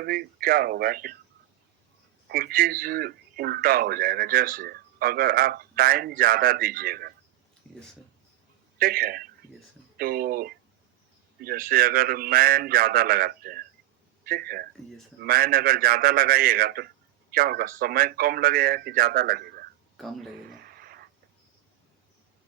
कभी-कभी क्या होगा कि कुछ चीज़ उल्टा हो जाएगा। जैसे अगर आप टाइम ज़्यादा दीजिएगा, यस सर। ठीक है? Yes sir. तो जैसे अगर मैन ज़्यादा लगाते हैं, ठीक है? Yes sir. मैन अगर ज़्यादा लगाइएगा तो क्या होगा, समय कम लगेगा कि ज़्यादा लगेगा? कम लगेगा।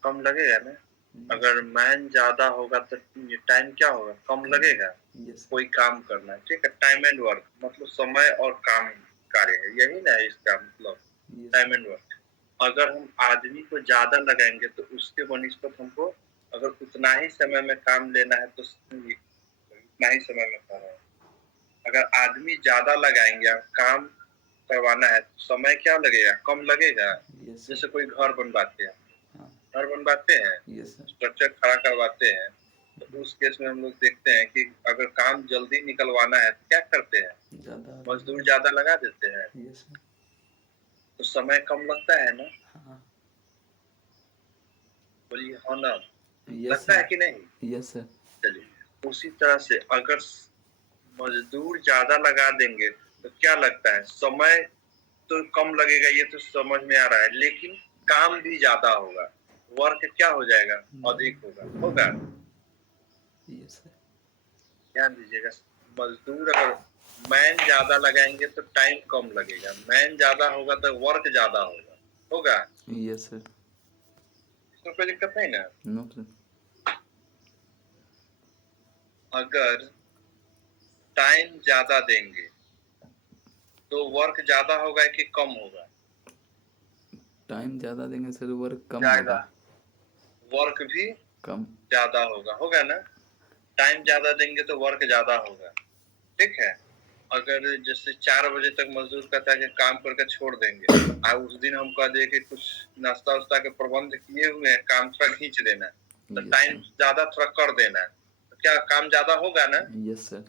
कम लगेगा ना? यस अगर सर। मैन ज़्यादा होगा तो ये टाइम क्या होगा, कम कम लगेगा। लगेगा। Yes sir. कोई काम करना है, ठीक है? टाइम एंड वर्क मतलब समय और काम कार्य है, यही ना है इसका मतलब, yes time sir. And work. अगर हम आदमी को ज़्यादा लगाएँगे तो उसके बनिस्बत हमको अगर उतना ही समय में काम लेना है तो उतना ही समय में करें। अगर आदमी ज़्यादा लगाएँगे और काम करवाना है तो समय क्या लगेगा, कम लगेगा। Yes sir. जैसे कोई घर बनवाते हैं, हाँ। घर बनवाते हैं, यस सर। स्ट्रक्चर खड़ा करवाते हैं, तो उस केस में हम लोग देखते हैं कि अगर काम जल्दी निकलवाना है तो क्या करते हैं, ज़्यादा मज़दूर लगेगा। ज़्यादा लगा देते हैं, यस सर। तो समय कम लगता है ना? हाँ। बोलिए हाँ ना? यस लगता है सर। कि नहीं? Yes sir. चलिए, उसी तरह से अगर मज़दूर ज़्यादा लगा देंगे तो क्या लगता है, समय तो कम लगेगा, ये तो समझ में आ रहा है, लेकिन काम भी ज़्यादा होगा, वर्क क्या हो जाएगा, अधिक होगा, होगा? Yes sir. ध्यान दीजिएगा, मज़दूर अगर मैन ज़्यादा लगाएँगे तो टाइम कम लगेगा, मैन ज़्यादा होगा तो वर्क ज़्यादा होगा, होगा? Yes sir. इसमें कोई दिक्कत नहीं ना? No sir. अगर टाइम ज़्यादा देंगे, तो वर्क ज़्यादा होगा कि कम होगा? टाइम ज़्यादा देंगे सर, वर्क कम ज़्यादा। होगा। वर्क भी कम। ज़्यादा होगा ना? टाइम ज़्यादा देंगे तो वर्क ज़्यादा होगा, ठीक है? अगर जैसे 4 बजे तक मज़दूर कहता है कि काम करके छोड़ देंगे, उस दिन हम कह दें कि कुछ नाश्ता-वाश्ता के प्रबंध किए हुए हैं, काम थोड़ा खींच देना है, तो यस टाइम सर। ज़्यादा थोड़ा कर देना है, तो क्या काम ज़्यादा होगा ना? Yes sir.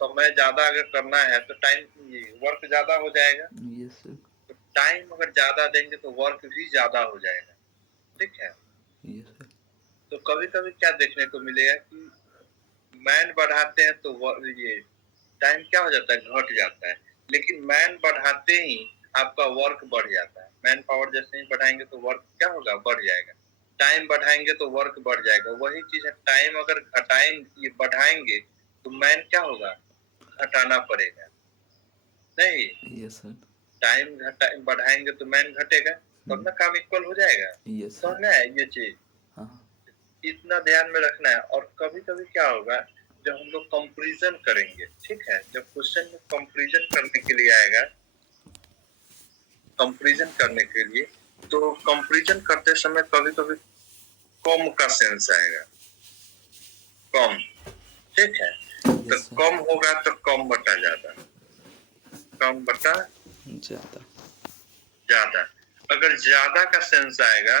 समय ज़्यादा अगर करना है तो टाइम ये वर्क ज़्यादा हो जाएगा, यस सर। तो टाइम अगर ज़्यादा देंगे तो वर्क भी ज़्यादा हो जाएगा, ठीक है? Yes sir. तो कभी-कभी क्या देखने को मिलेगा कि मैन बढ़ाते हैं तो ये टाइम क्या हो जाता है, घट जाता है। लेकिन मैन बढ़ाते ही आपका वर्क बढ़ जाता है। मैन पावर जैसे ही बढ़ाएँगे तो वर्क क्या होगा, बढ़ जाएगा। टाइम बढ़ाएँगे तो वर्क बढ़ जाएगा। वही चीज़ है, टाइम अगर ये बढ़ाएँगे तो मैन क्या होगा, घटाना पड़ेगा। नहीं, यस सर। टाइम बढ़ाएँगे तो मैन घटेगा, तब ना काम इक्वल हो जाएगा। Yes sir. समझ में आया ये चीज़? हाँ। इतना ध्यान में रखना है। और कभी-कभी क्या होगा, जब हम लोग कंपैरिज़न करेंगे, ठीक है? जब क्वेश्चन में कंपैरिज़न करने के लिए आएगा, कंपैरिज़न करने के लिए, तो कंपैरिज़न करते समय कभी-कभी कम का सेंस आएगा, कम, ठीक है? तो यस सर। कम होगा तो कम बटा ज़्यादा, कम बटा ज़्यादा। ज़्यादा। अगर ज़्यादा का सेंस आएगा,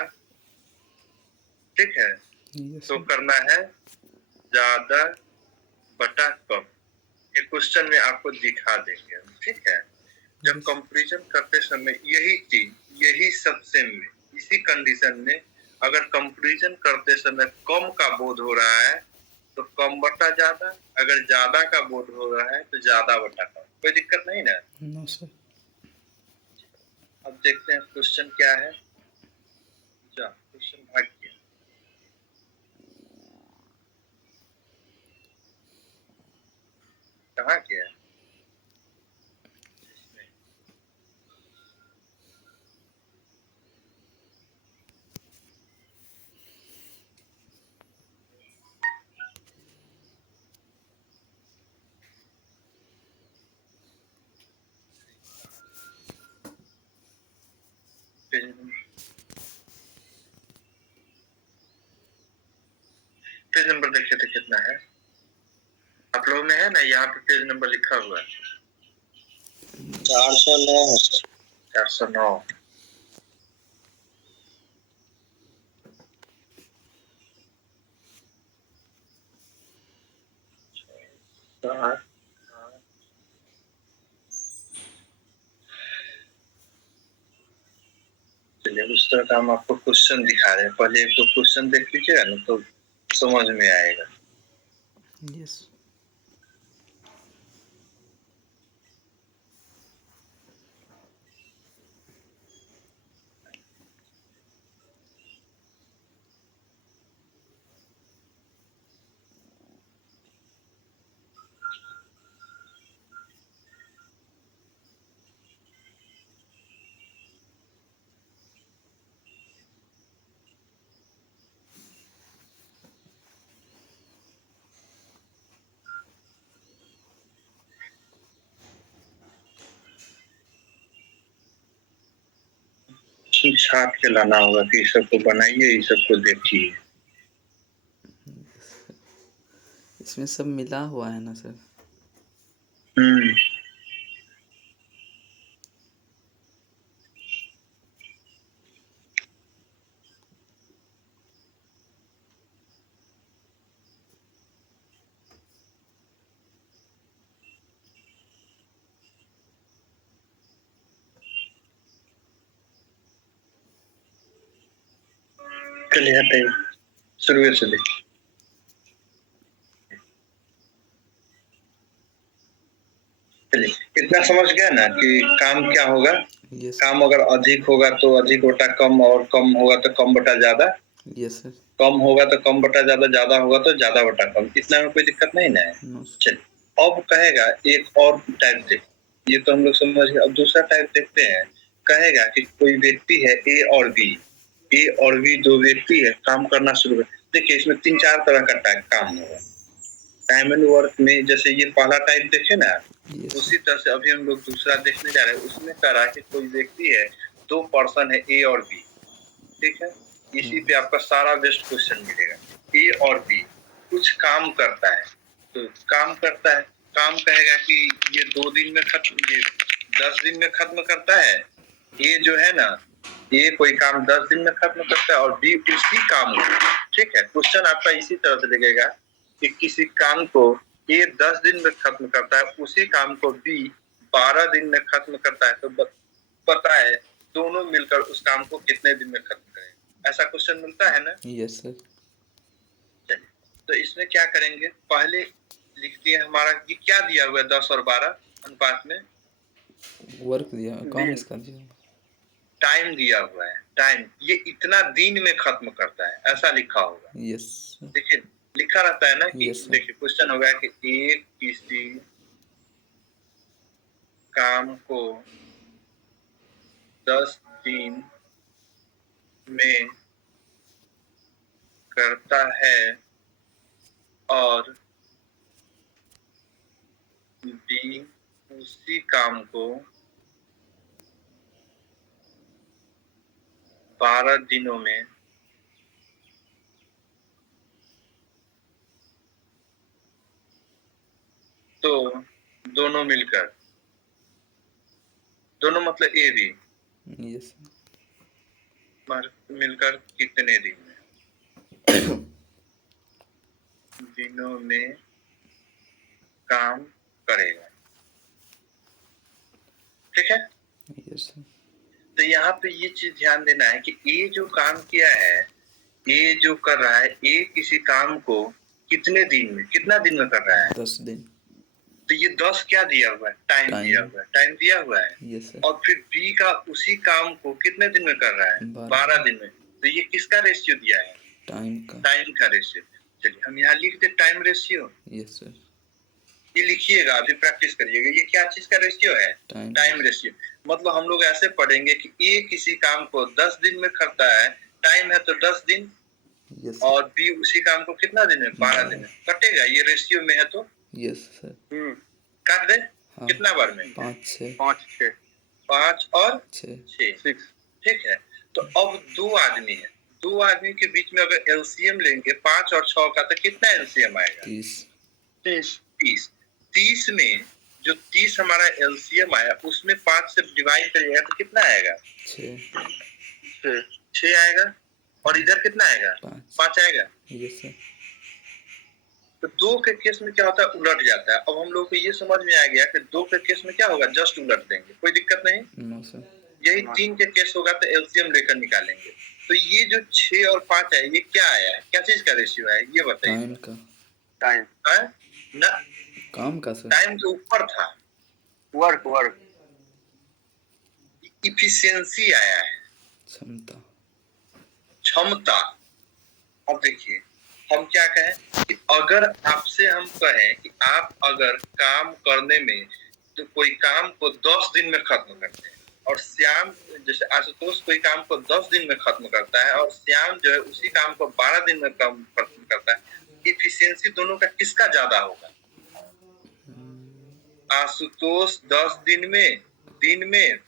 ठीक है? यस तो सर। करना है ज़्यादा बटा कम। ये क्वेश्चन में आपको दिखा देंगे हम, ठीक है? जब यस। कंपैरिजन करते समय यही चीज, यही सबसे में, इसी कंडीशन में अगर कंपैरिजन करते समय कम का बोध हो रहा है तो कम बटा ज्यादा, अगर ज्यादा का बोध हो रहा है तो ज्यादा बटा कम, कोई दिक्कत नहीं ना? No sir. अब देखते हैं क्वेश्चन क्या है। जा क्वेश्चन भाग गया, कहाँ गया? इसमें पेज नंबर देखिए तो कितना है आप लोग में, है ना? यहाँ पे पेज नंबर लिखा हुआ है 409 है सर, 409। चलिए उस तरह का हम आपको क्वेश्चन दिखा रहे हैं, पहले एक तो क्वेश्चन देख लीजिएगा ना तो समझ में आएगा। यस। छाप के लाना होगा कि इस सबको बनाइए, इस सबको देखिए। इसमें सब मिला हुआ है ना सर? हम्म। चलिए हटाइए, शुरू से देखिए। चलिए, इतना समझ गया ना कि काम क्या होगा। यस काम अगर अधिक होगा तो अधिक बटा कम, और कम होगा तो कम बटा ज्यादा। Yes sir. कम होगा तो कम बटा ज्यादा, ज्यादा होगा तो ज्यादा बटा कम। इतना में कोई दिक्कत नहीं ना है। No sir. चलिए, अब कहेगा एक और टाइप देख, ये तो हम लोग समझ गए। अब दूसरा टाइप देखते हैं। कहेगा कि कोई व्यक्ति है ए और बी, ए और बी दो व्यक्ति है, काम करना शुरू कर। देखिए, इसमें 3-4 तरह का टाइप काम होगा। टाइम एंड वर्क में जैसे ये पहला टाइप देखे ना, यस उसी तरह से अभी हम लोग दूसरा देखने जा रहे हैं। उसमें कह रहा है कि कोई व्यक्ति है, 2 पर्सन है ए और बी, ठीक है। इसी पे आपका सारा बेस्ट क्वेश्चन मिलेगा। ए और बी कुछ काम करता है, तो काम करता है, काम कहेगा कि ये 2 दिन में खत्म, ये 10 दिन में खत्म करता है। ये जो है ना, ये कोई काम 10 दिन में खत्म करता है और बी उसी काम को, ठीक है। क्वेश्चन आपका इसी तरह से लगेगा कि किसी काम को ए 10 दिन में खत्म करता है, उसी काम को बी 12 दिन में खत्म करता है, तो पता है दोनों मिलकर उस काम को कितने दिन में खत्म करेंगे। ऐसा क्वेश्चन मिलता है ना। Yes sir. चलिए, तो इसमें क्या करेंगे, पहले लिख दिए हमारा कि क्या दिया हुआ है 10 और 12 अनुपात में। वर्क दिया, काम इसका दिया। टाइम दिया हुआ है, टाइम ये इतना दिन में खत्म करता है, ऐसा लिखा होगा। यस देखिए, लिखा रहता है ना कि यस सर। देखिए क्वेश्चन होगा कि एक किसी काम को 10 दिन में करता है और बी उसी काम को 12 दिनों में तो दोनों मिलकर, दोनों मतलब ए बी यस मिलकर कितने दिन में दिनों में काम करेगा, ठीक है। Yes sir. तो यहाँ पे ये चीज ध्यान देना है कि ये जो काम किया है, ये जो कर रहा है, ये किसी काम को कितने दिन में, कितना दिन में कर रहा है, 10 दिन। तो ये 10 क्या दिया हुआ है, टाइम दिया हुआ है, टाइम दिया हुआ है। Yes sir. और फिर बी का उसी काम को कितने दिन में कर रहा है, 12 दिन में। तो ये किसका रेशियो दिया है, टाइम का। टाइम का रेशियो। चलिए हम यहाँ लिख दे टाइम रेशियो। Yes sir. ये लिखिएगा, अभी प्रैक्टिस करिएगा। ये क्या चीज का रेशियो है, टाइम रेशियो। मतलब हम लोग ऐसे पढ़ेंगे कि ए किसी काम को 10 दिन में करता है, टाइम है तो 10 दिन, यस और बी उसी काम को कितना दिन में, 12 दिन में कटेगा। ये रेशियो में है तो यस सर। काट दे। हाँ। कितना बार में, 5 6 5 और 6 6, ठीक है। तो अब 2 आदमी है, 2 आदमी के बीच में अगर एलसीएम लेंगे 5 और 6 का, तो कितना एलसीएम आएगा, 30। 30 में जो 30 हमारा एलसीएम आया, उसमें 5 से डिवाइड करिएगा तो कितना आएगा, 6 आएगा। और इधर कितना आएगा, 5 आएगा। Yes sir. तो 2 के केस में क्या होता है, उलट जाता है। अब हम लोग को ये समझ में आ गया कि 2 के केस में क्या होगा, जस्ट उलट देंगे, कोई दिक्कत नहीं। No sir. यही 3 के केस होगा तो एलसीएम लेकर निकालेंगे। तो ये जो 6 और 5 है, ये क्या आया है, क्या चीज का रेशियो है, ये बताइए। टाइम का। टाइम ना, काम का सर। टाइम के ऊपर था, वर्क इफिशियंसी आया है, क्षमता। क्षमता। अब देखिए, हम क्या कहें कि अगर आपसे हम कहें कि आप अगर काम करने में, तो कोई काम को 10 दिन में खत्म करते हैं, और श्याम, जैसे आशुतोष कोई काम को 10 दिन में खत्म करता है और श्याम जो है उसी काम को 12 दिन में खत्म करता है, इफिशियंसी दोनों का किसका ज्यादा होगा। आशुतोष 10 दिन में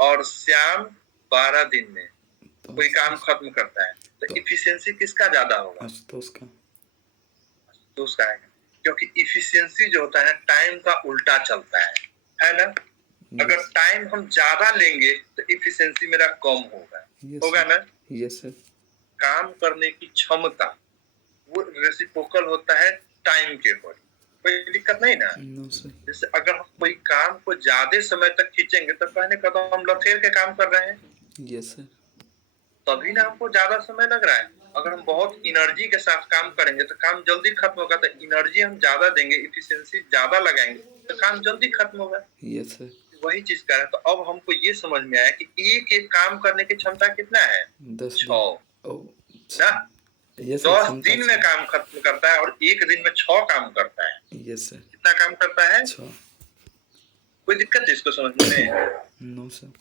और श्याम 12 दिन में तो कोई काम खत्म करता है, तो इफिशियंसी किसका ज्यादा होगा? आशुतोष का। तो उसका है, क्योंकि इफिशियंसी जो होता है टाइम का उल्टा चलता है ना? अगर यस टाइम हम ज्यादा लेंगे तो इफिशियंसी मेरा कम होगा, यस होगा ना? Yes sir. काम करने की क्षमता वो रेसिप्रोकल होता है टाइम के ऊपर, कोई दिक्कत नहीं ना? No sir. जैसे अगर हम कोई काम को ज्यादा समय तक खींचेंगे तो कहने का तो हम लथेर के काम कर रहे हैं, यस सर। तभी ना हमको ज्यादा समय लग रहा है। अगर हम बहुत एनर्जी के साथ काम करेंगे तो काम जल्दी खत्म होगा, तो एनर्जी हम ज्यादा देंगे, इफिशियंसी ज्यादा लगाएंगे तो काम जल्दी खत्म होगा। Yes sir. वही चीज कर रहा है। तो अब हमको ये समझ में आया कि एक एक काम करने की क्षमता कितना है? 10 दिन। 6 ओ ना? Yes sir. 10 क्षमता दिन में काम खत्म करता है और एक दिन में 6 काम करता है। Yes sir. कितना काम करता है? 6। कोई दिक्कत है इसको समझने में? No sir.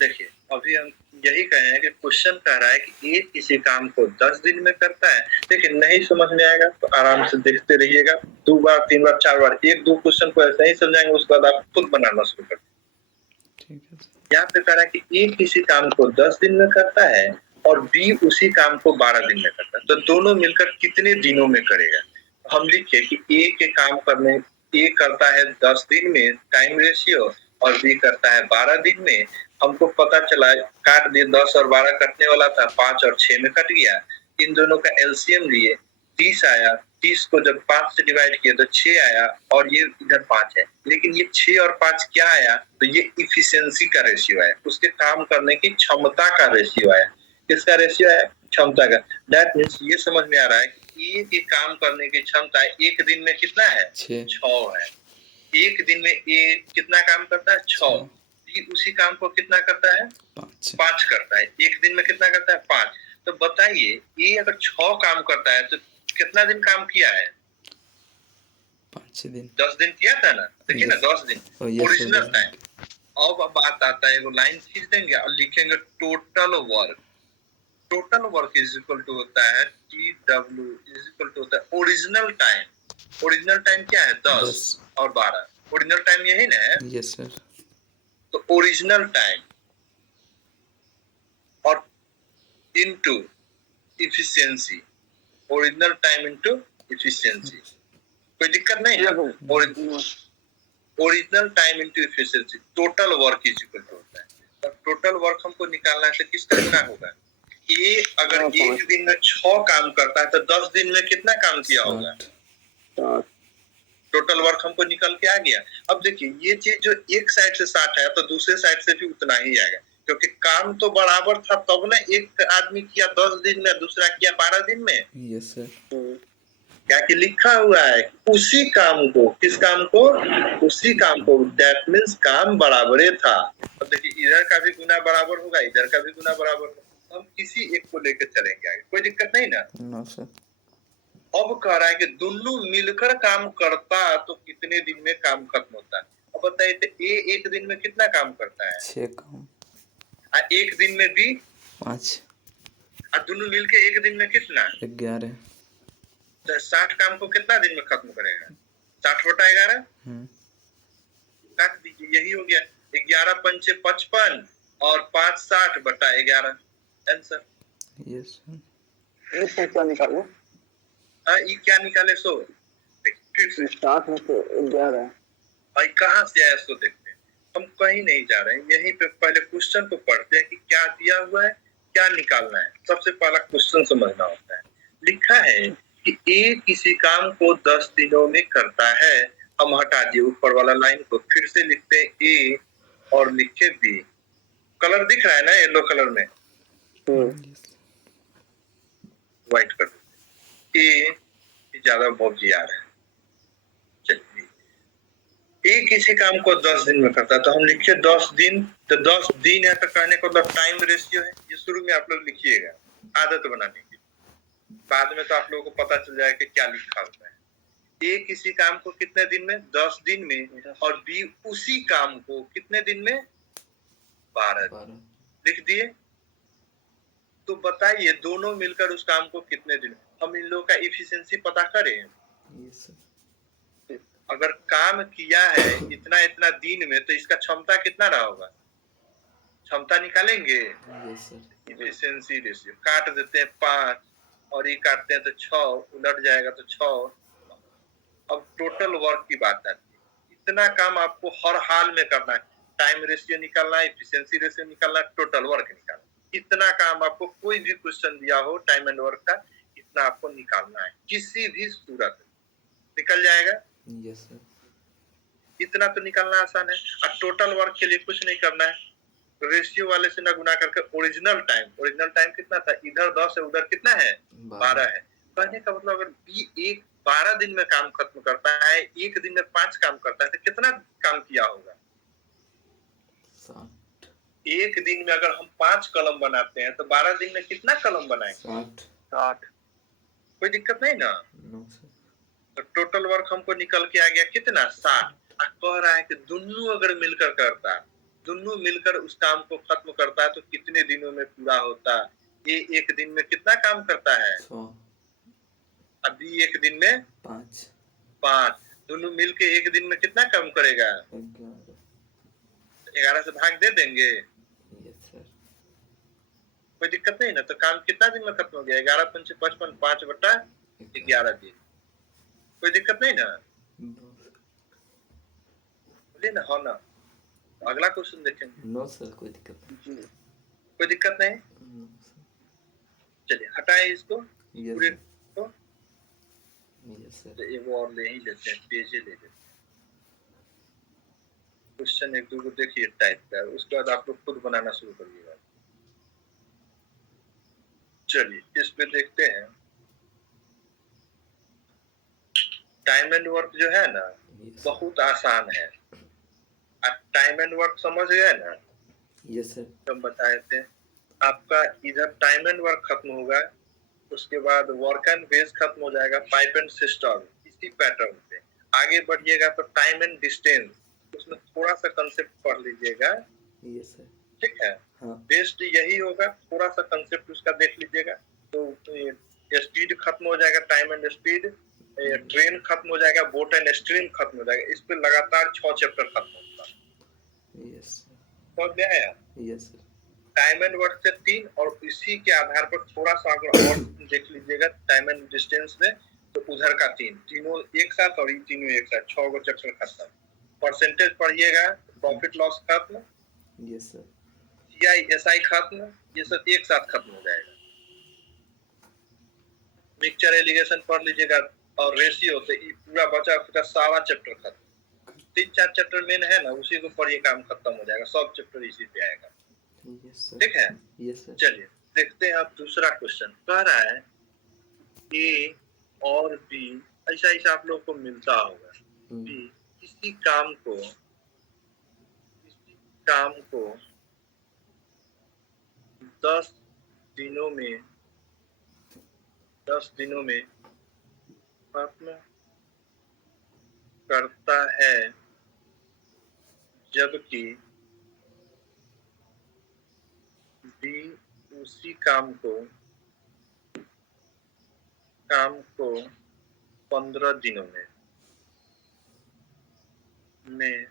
देखिए अभी हम यही कहे हैं कि क्वेश्चन कह रहा है कि एक किसी काम को 10 दिन में करता है। देखिए नहीं समझ में आएगा तो आराम से देखते रहिएगा, 2 बार 3 बार 4 बार 1-2 क्वेश्चन को ऐसे ही समझाएंगे, उसके बाद आप खुद बनाना शुरू कर। ठीक है सर। यहाँ पे कह रहा है कि ए किसी काम को 10 दिन में करता है और बी उसी काम को 12 दिन में करता है, तो दोनों मिलकर कितने दिनों में करेगा? हम लिखे कि ए के काम करने ए करता है 10 दिन में टाइम रेशियो और बी करता है 12 दिन में। हमको पता चला, काट दिए, 10 और 12 कटने वाला था, 5 और 6 में कट गया। इन दोनों का एलसीएम लिए 30 आया, 30 को जब 5 से डिवाइड किया तो 6 आया और ये इधर 5 है। लेकिन ये 6 और 5 क्या आया? तो ये इफिशियंसी का रेशियो है, उसके काम करने की क्षमता का रेशियो है। किसका रेशियो है? क्षमता का। दैट मीन्स ये समझ में आ रहा है कि एक ही काम करने की क्षमता एक दिन में कितना है? 6 है। एक दिन में ए कितना काम करता है? 6। बी उसी काम को कितना करता है? 5 करता है। एक दिन में कितना करता है? 5। तो बताइए ए अगर 6 काम करता है तो कितना दिन काम किया है? 5 दिन। 10 दिन किया था ना? देखिए ना 10 दिन ओरिजिनल टाइम। अब बात आता है, एगो लाइन खींच देंगे और लिखेंगे total work. Total work is equal to होता है TW इज इक्वल टू होता है ओरिजिनल टाइम। ओरिजिनल टाइम क्या है? 10 और 12। ओरिजिनल टाइम यही ना है? Yes sir. तो ओरिजिनल टाइम और into efficiency, original time into efficiency, कोई दिक्कत नहीं है? Original time into efficiency, total work is equal to होता है। तो टोटल वर्क हमको निकालना है तो किस तरह का होगा? ये अगर एक दिन में 6 काम करता है तो 10 दिन में कितना काम किया होगा? टोटल वर्क हमको निकल के आ गया। अब देखिए ये चीज जो एक साइड से 60 है तो दूसरे साइड से भी उतना ही आएगा, क्योंकि काम तो बराबर था, तब ना एक आदमी किया 10 दिन में, दूसरा किया 12 दिन में। Yes sir. क्या कि लिखा हुआ है उसी काम को, किस काम को? उसी काम को। दैट मीन्स काम बराबरे था। अब देखिए इधर का भी गुना बराबर होगा, इधर का भी गुना बराबर होगा, हम किसी एक को लेकर चलेंगे आगे, कोई दिक्कत नहीं ना? No sir. अब कह रहा है कि दोनों मिलकर काम करता तो कितने दिन में काम खत्म होता है? अब बताइए तो ए एक दिन में कितना काम करता है? 6 काम। एक दिन में बी 5 और दोनों मिलके एक दिन में कितना? 11। तो 60 काम को कितना दिन में खत्म करेगा? 60/11 काट दीजिए, यही हो गया। 11 पंचे 55 और 5 60/11 आंसर। Yes sir. इससे क्या निकाले? हाँ ये क्या निकाले? सो फिर से 60 में से 11 है। भाई कहाँ से आया इसको देखते हैं। हम कहीं नहीं जा रहे हैं, यहीं पे पहले क्वेश्चन को पढ़ते हैं कि क्या दिया हुआ है, क्या निकालना है। सबसे पहला क्वेश्चन समझना होता है। लिखा है कि ए किसी काम को 10 दिनों में करता है। हम हटा दिए ऊपर वाला लाइन को, फिर से लिखते हैं ए और लिखे बी। कलर दिख रहा है ना येलो कलर में? व्हाइट कर दो। ए ज्यादा भौजी आ रहा है। चलिए ए किसी काम को 10 दिन में करता है, तो हम लिखिए 10 दिन। तो 10 दिन है तो कहने को मतलब टाइम रेशियो है। ये शुरू में आप लोग लिखिएगा आदत बनाने की, बाद में तो आप लोगों को पता चल जाएगा कि क्या लिखा होता है। ए किसी काम को कितने दिन में? 10 दिन में। और बी उसी काम को कितने दिन में? 12 दिन। लिख दिए। तो बताइए दोनों मिलकर उस काम को कितने दिन? हम इन लोगों का इफिशियंसी पता करें। Yes sir. अगर काम किया है इतना इतना दिन में तो इसका क्षमता कितना रहा होगा? क्षमता निकालेंगे, यस सर। इफिशियंसी रेशियो काट देते हैं 5 और ये काटते हैं तो 6 उलट जाएगा तो 6। अब टोटल वर्क की बात आती है, इतना काम आपको हर हाल में करना है। टाइम रेशियो निकालना है, इफिशियंसी रेशियो निकालना है, टोटल वर्क निकालना है। इतना काम आपको कोई भी क्वेश्चन दिया हो टाइम एंड वर्क का, इतना आपको निकालना है किसी भी सूरत में। निकल जाएगा, यस सर। इतना तो निकालना आसान है। और टोटल वर्क के लिए कुछ नहीं करना है, रेशियो वाले से ना गुना करके ओरिजिनल टाइम कितना था, इधर 10 है उधर कितना है 12 है। कहने का मतलब अगर बी एक 12 दिन में काम खत्म करता है, एक दिन में 5 काम करता है, तो कितना काम किया होगा? 60। एक दिन में अगर हम 5 कलम बनाते हैं तो 12 दिन में कितना कलम बनाएंगे? 60। कोई दिक्कत नहीं ना। No sir. तो टोटल वर्क हमको निकल के आ गया कितना 60। कह रहा है कि दोनों अगर मिलकर करता है, दोनों मिलकर उस काम को खत्म करता है तो कितने दिनों में पूरा होता? ये एक दिन में कितना काम करता है? 100। अभी एक दिन में 5 दोनों मिलके एक दिन में कितना काम करेगा? 11 से भाग दे देंगे, यस सर। कोई दिक्कत नहीं ना। तो काम कितना दिन में खत्म हो गया? 11 पंचे 55, 5/11 दिन। कोई दिक्कत नहीं ना, बोलिए ना, हो ना। अगला क्वेश्चन देखेंगे। नो सर, कोई दिक्कत नहीं। जी। कोई दिक्कत नहीं। No sir. चलिए हटाए इसको पूरे यस को। Yes sir. तो वो और ले ही लेते हैं, पेज ही ले लेते हैं। क्वेश्चन एक दो को देखिए टाइप का, उसके बाद आप लोग खुद बनाना शुरू करिएगा। चलिए इस पे देखते हैं। टाइम एंड वर्क जो है ना बहुत आसान है। टाइम एंड वर्क समझ गए ना? Yes sir. तो बताए थे आपका इधर टाइम एंड वर्क खत्म होगा, उसके बाद वर्क एंड बेस खत्म हो जाएगा, पाइप एंड सिस्टम इसी पैटर्न पे आगे बढ़िएगा। तो टाइम एंड डिस्टेंस, उसमें थोड़ा सा कंसेप्ट पढ़ लीजिएगा, यस सर। ठीक है? हाँ। बेस्ट यही होगा, थोड़ा सा कंसेप्ट उसका देख लीजिएगा। तो स्पीड खत्म हो जाएगा, टाइम एंड स्पीड, ट्रेन खत्म हो जाएगा, बोट एंड स्ट्रीम खत्म हो जाएगा। इस पे लगातार 6 चैप्टर खत्म होगा। Yes sir. समझ में आया? Yes sir. Time and work से 3 और इसी के आधार पर थोड़ा सा अगर और देख लीजिएगा टाइम एंड डिस्टेंस में, तो उधर का 3 तीनों एक साथ और ये तीनों एक साथ 6 गो चैप्टर खत्म। परसेंटेज पढ़िएगा, प्रॉफिट लॉस खत्म, यस सर। CI SI खत्म, ये सब एक साथ खत्म हो जाएगा। मिक्सचर एलिगेशन पढ़ लीजिएगा और रेशियो, तो ये पूरा बचा खुचा सारा चैप्टर खत्म। 3-4 चैप्टर मेन है ना, उसी को पढ़िए, काम खत्म हो जाएगा, सब चैप्टर इसी पे आएगा। Yes sir. ठीक है? Yes sir. चलिए देखते हैं आप दूसरा क्वेश्चन। कह रहा है A और B, ऐसा आप लोग को मिलता होगा। B किसी काम को 10 दिनों में खत्म करता है, जबकि B उसी काम को 15 दिनों में,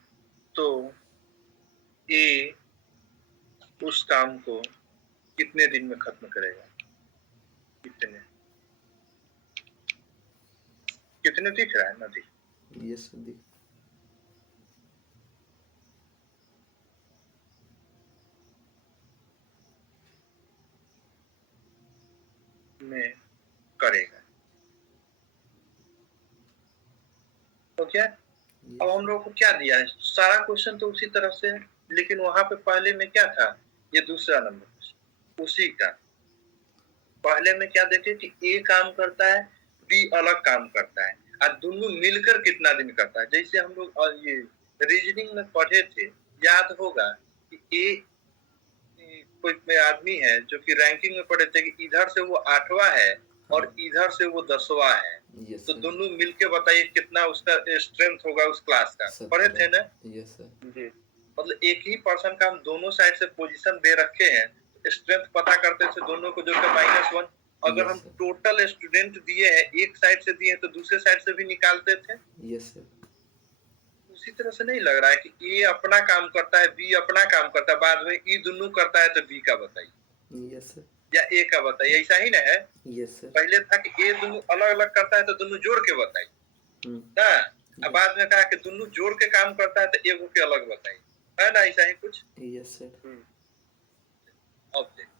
तो A उस काम को कितने दिन में खत्म करेगा? कितने दिख रहा है ना? दिख यस सर। में करेगा तो क्या? अब हम लोग को क्या दिया है? सारा क्वेश्चन तो उसी तरफ से है, लेकिन वहां पे पहले में क्या था? ये दूसरा नंबर उसी का। पहले में क्या देखे कि A काम करता है, B अलग काम करता है, और दोनों मिलकर कितना दिन करता है। जैसे हम लोग ये रीजनिंग में पढ़े थे, याद होगा कि A कोई आदमी है जो कि रैंकिंग में पढ़े थे कि इधर से वो 8वां है और इधर से वो 10वां है। तो दोनों मिलके बताइए कितना उसका स्ट्रेंथ होगा उस क्लास का। पढ़े थे ना? Yes sir. जी। मतलब एक ही पर्सन का हम दोनों साइड से पोजीशन दे रखे हैं, स्ट्रेंथ पता करते थे दोनों को, जो कि -1। अगर हम टोटल स्टूडेंट दिए हैं, एक साइड से दिए हैं तो दूसरे साइड से भी निकालते थे। Yes sir. उसी तरह से नहीं लग रहा है कि ए अपना काम करता है, बी अपना काम करता है, बाद में ई दोनों करता है तो बी का बताइए यस सर, या ए का बताइए, ऐसा ही ना है। यस सर, पहले था कि ए दोनों अलग अलग करता है तो दोनों जोड़ के बताइए ना, अब बाद में कहा कि दोनों जोड़ के काम करता है तो एगो के अलग बताइए, है ना, ऐसा ही कुछ। यस सर, अब देखिए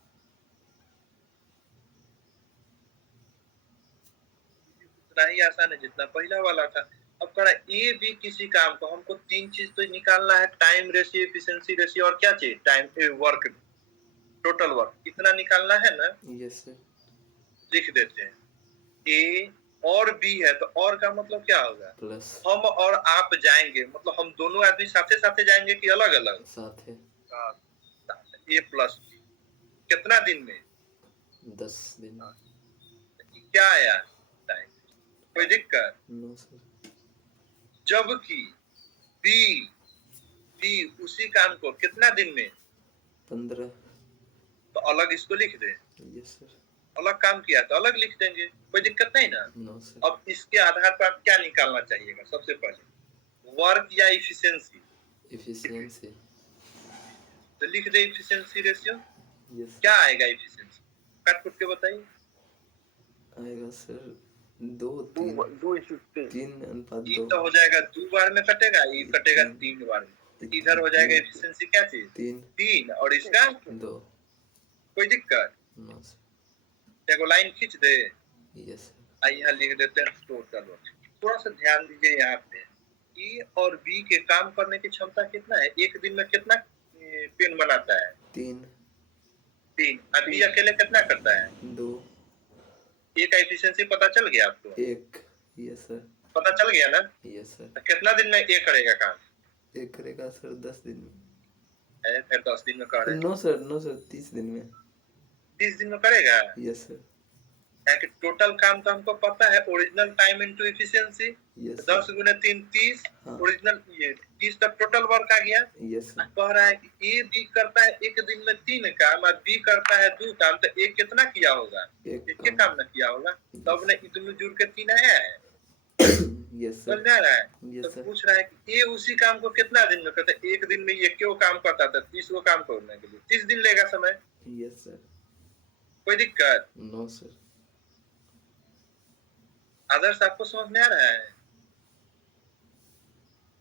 उतना ही आसान है जितना पहला वाला था। अब कह रहा है ए बी किसी काम को, हमको तीन चीज तो निकालना है, टाइम रेशियो, एफिशिएंसी रेशियो और क्या चाहिए, टाइम वर्क, टोटल वर्क इतना निकालना है ना। यस सर, लिख देते हैं ए और बी है तो और का मतलब क्या होगा, प्लस हम और आप जाएंगे, मतलब हम दोनों आदमी साथे साथे जाएंगे कि अलग अलग, साथ है ए प्लस बी कितना दिन में, 10 दिन, क्या आया टाइम, कोई दिक्कत। नो सर, जबकि बी बी उसी काम को कितना दिन में, 15, तो अलग इसको लिख दे, यस सर, अलग काम किया तो अलग लिख देंगे, कोई दिक्कत नहीं ना। नो सर, अब इसके आधार पर आप क्या निकालना चाहिएगा, सबसे पहले वर्क या इफिशिएंसी, एफिशिएंसी, तो लिख दे इफिशिएंसी रेशियो, यस क्या आएगा इफिशिएंसी, काट कुट के बताइए। आएगा सर 2 3 3 अनुपात ई 2, तो हो जाएगा 2 बार में कटेगा, ई कटेगा 3 बार में, इधर हो जाएगा इफिशिएंसी क्या चीज, 3 और इसका 2, कोई दिक्कत। नो सर, एगो लाइन खींच दे, यस सर, आइए यहाँ लिख देते हैं टोटल वर्क। थोड़ा सा ध्यान दीजिए यहाँ पे, ए और बी के काम करने की क्षमता कितना है, एक दिन में कितना पेन बनाता है, 3, 3, और बी अकेले कितना करता है, 2, ए का एफिशिएंसी पता चल गया आपको, 1, यस सर, पता चल गया ना, यस सर, तो कितना दिन में ए करेगा काम, 1 करेगा सर 10 दिन में, है फिर 10 दिन में कर, नो सर 30 दिन में, 30 दिन में करेगा, यस सर, कि टोटल काम तो हमको पता है original time into efficiency, yes 10 गुने 3 30, हाँ। ओरिजिनल ये 30 तक टोटल वर्क आ गया। यस सर, कह रहा है कि ए बी करता है एक दिन में 3 काम और बी करता है 2 काम, तो ए कितना किया होगा, एक एक काम ना किया होगा, तब ने इतने जुड़ के 3 आया है, यस समझ सर, में आ रहा है। यस तो सर, पूछ रहा है कि ए उसी काम को कितना दिन में करता है, एक दिन में ये क्यों काम करता था, 30 को काम करने के लिए 30 दिन लेगा समय, यस सर, कोई दिक्कत। नो सर, आदर्श आपको समझ में आ रहा है,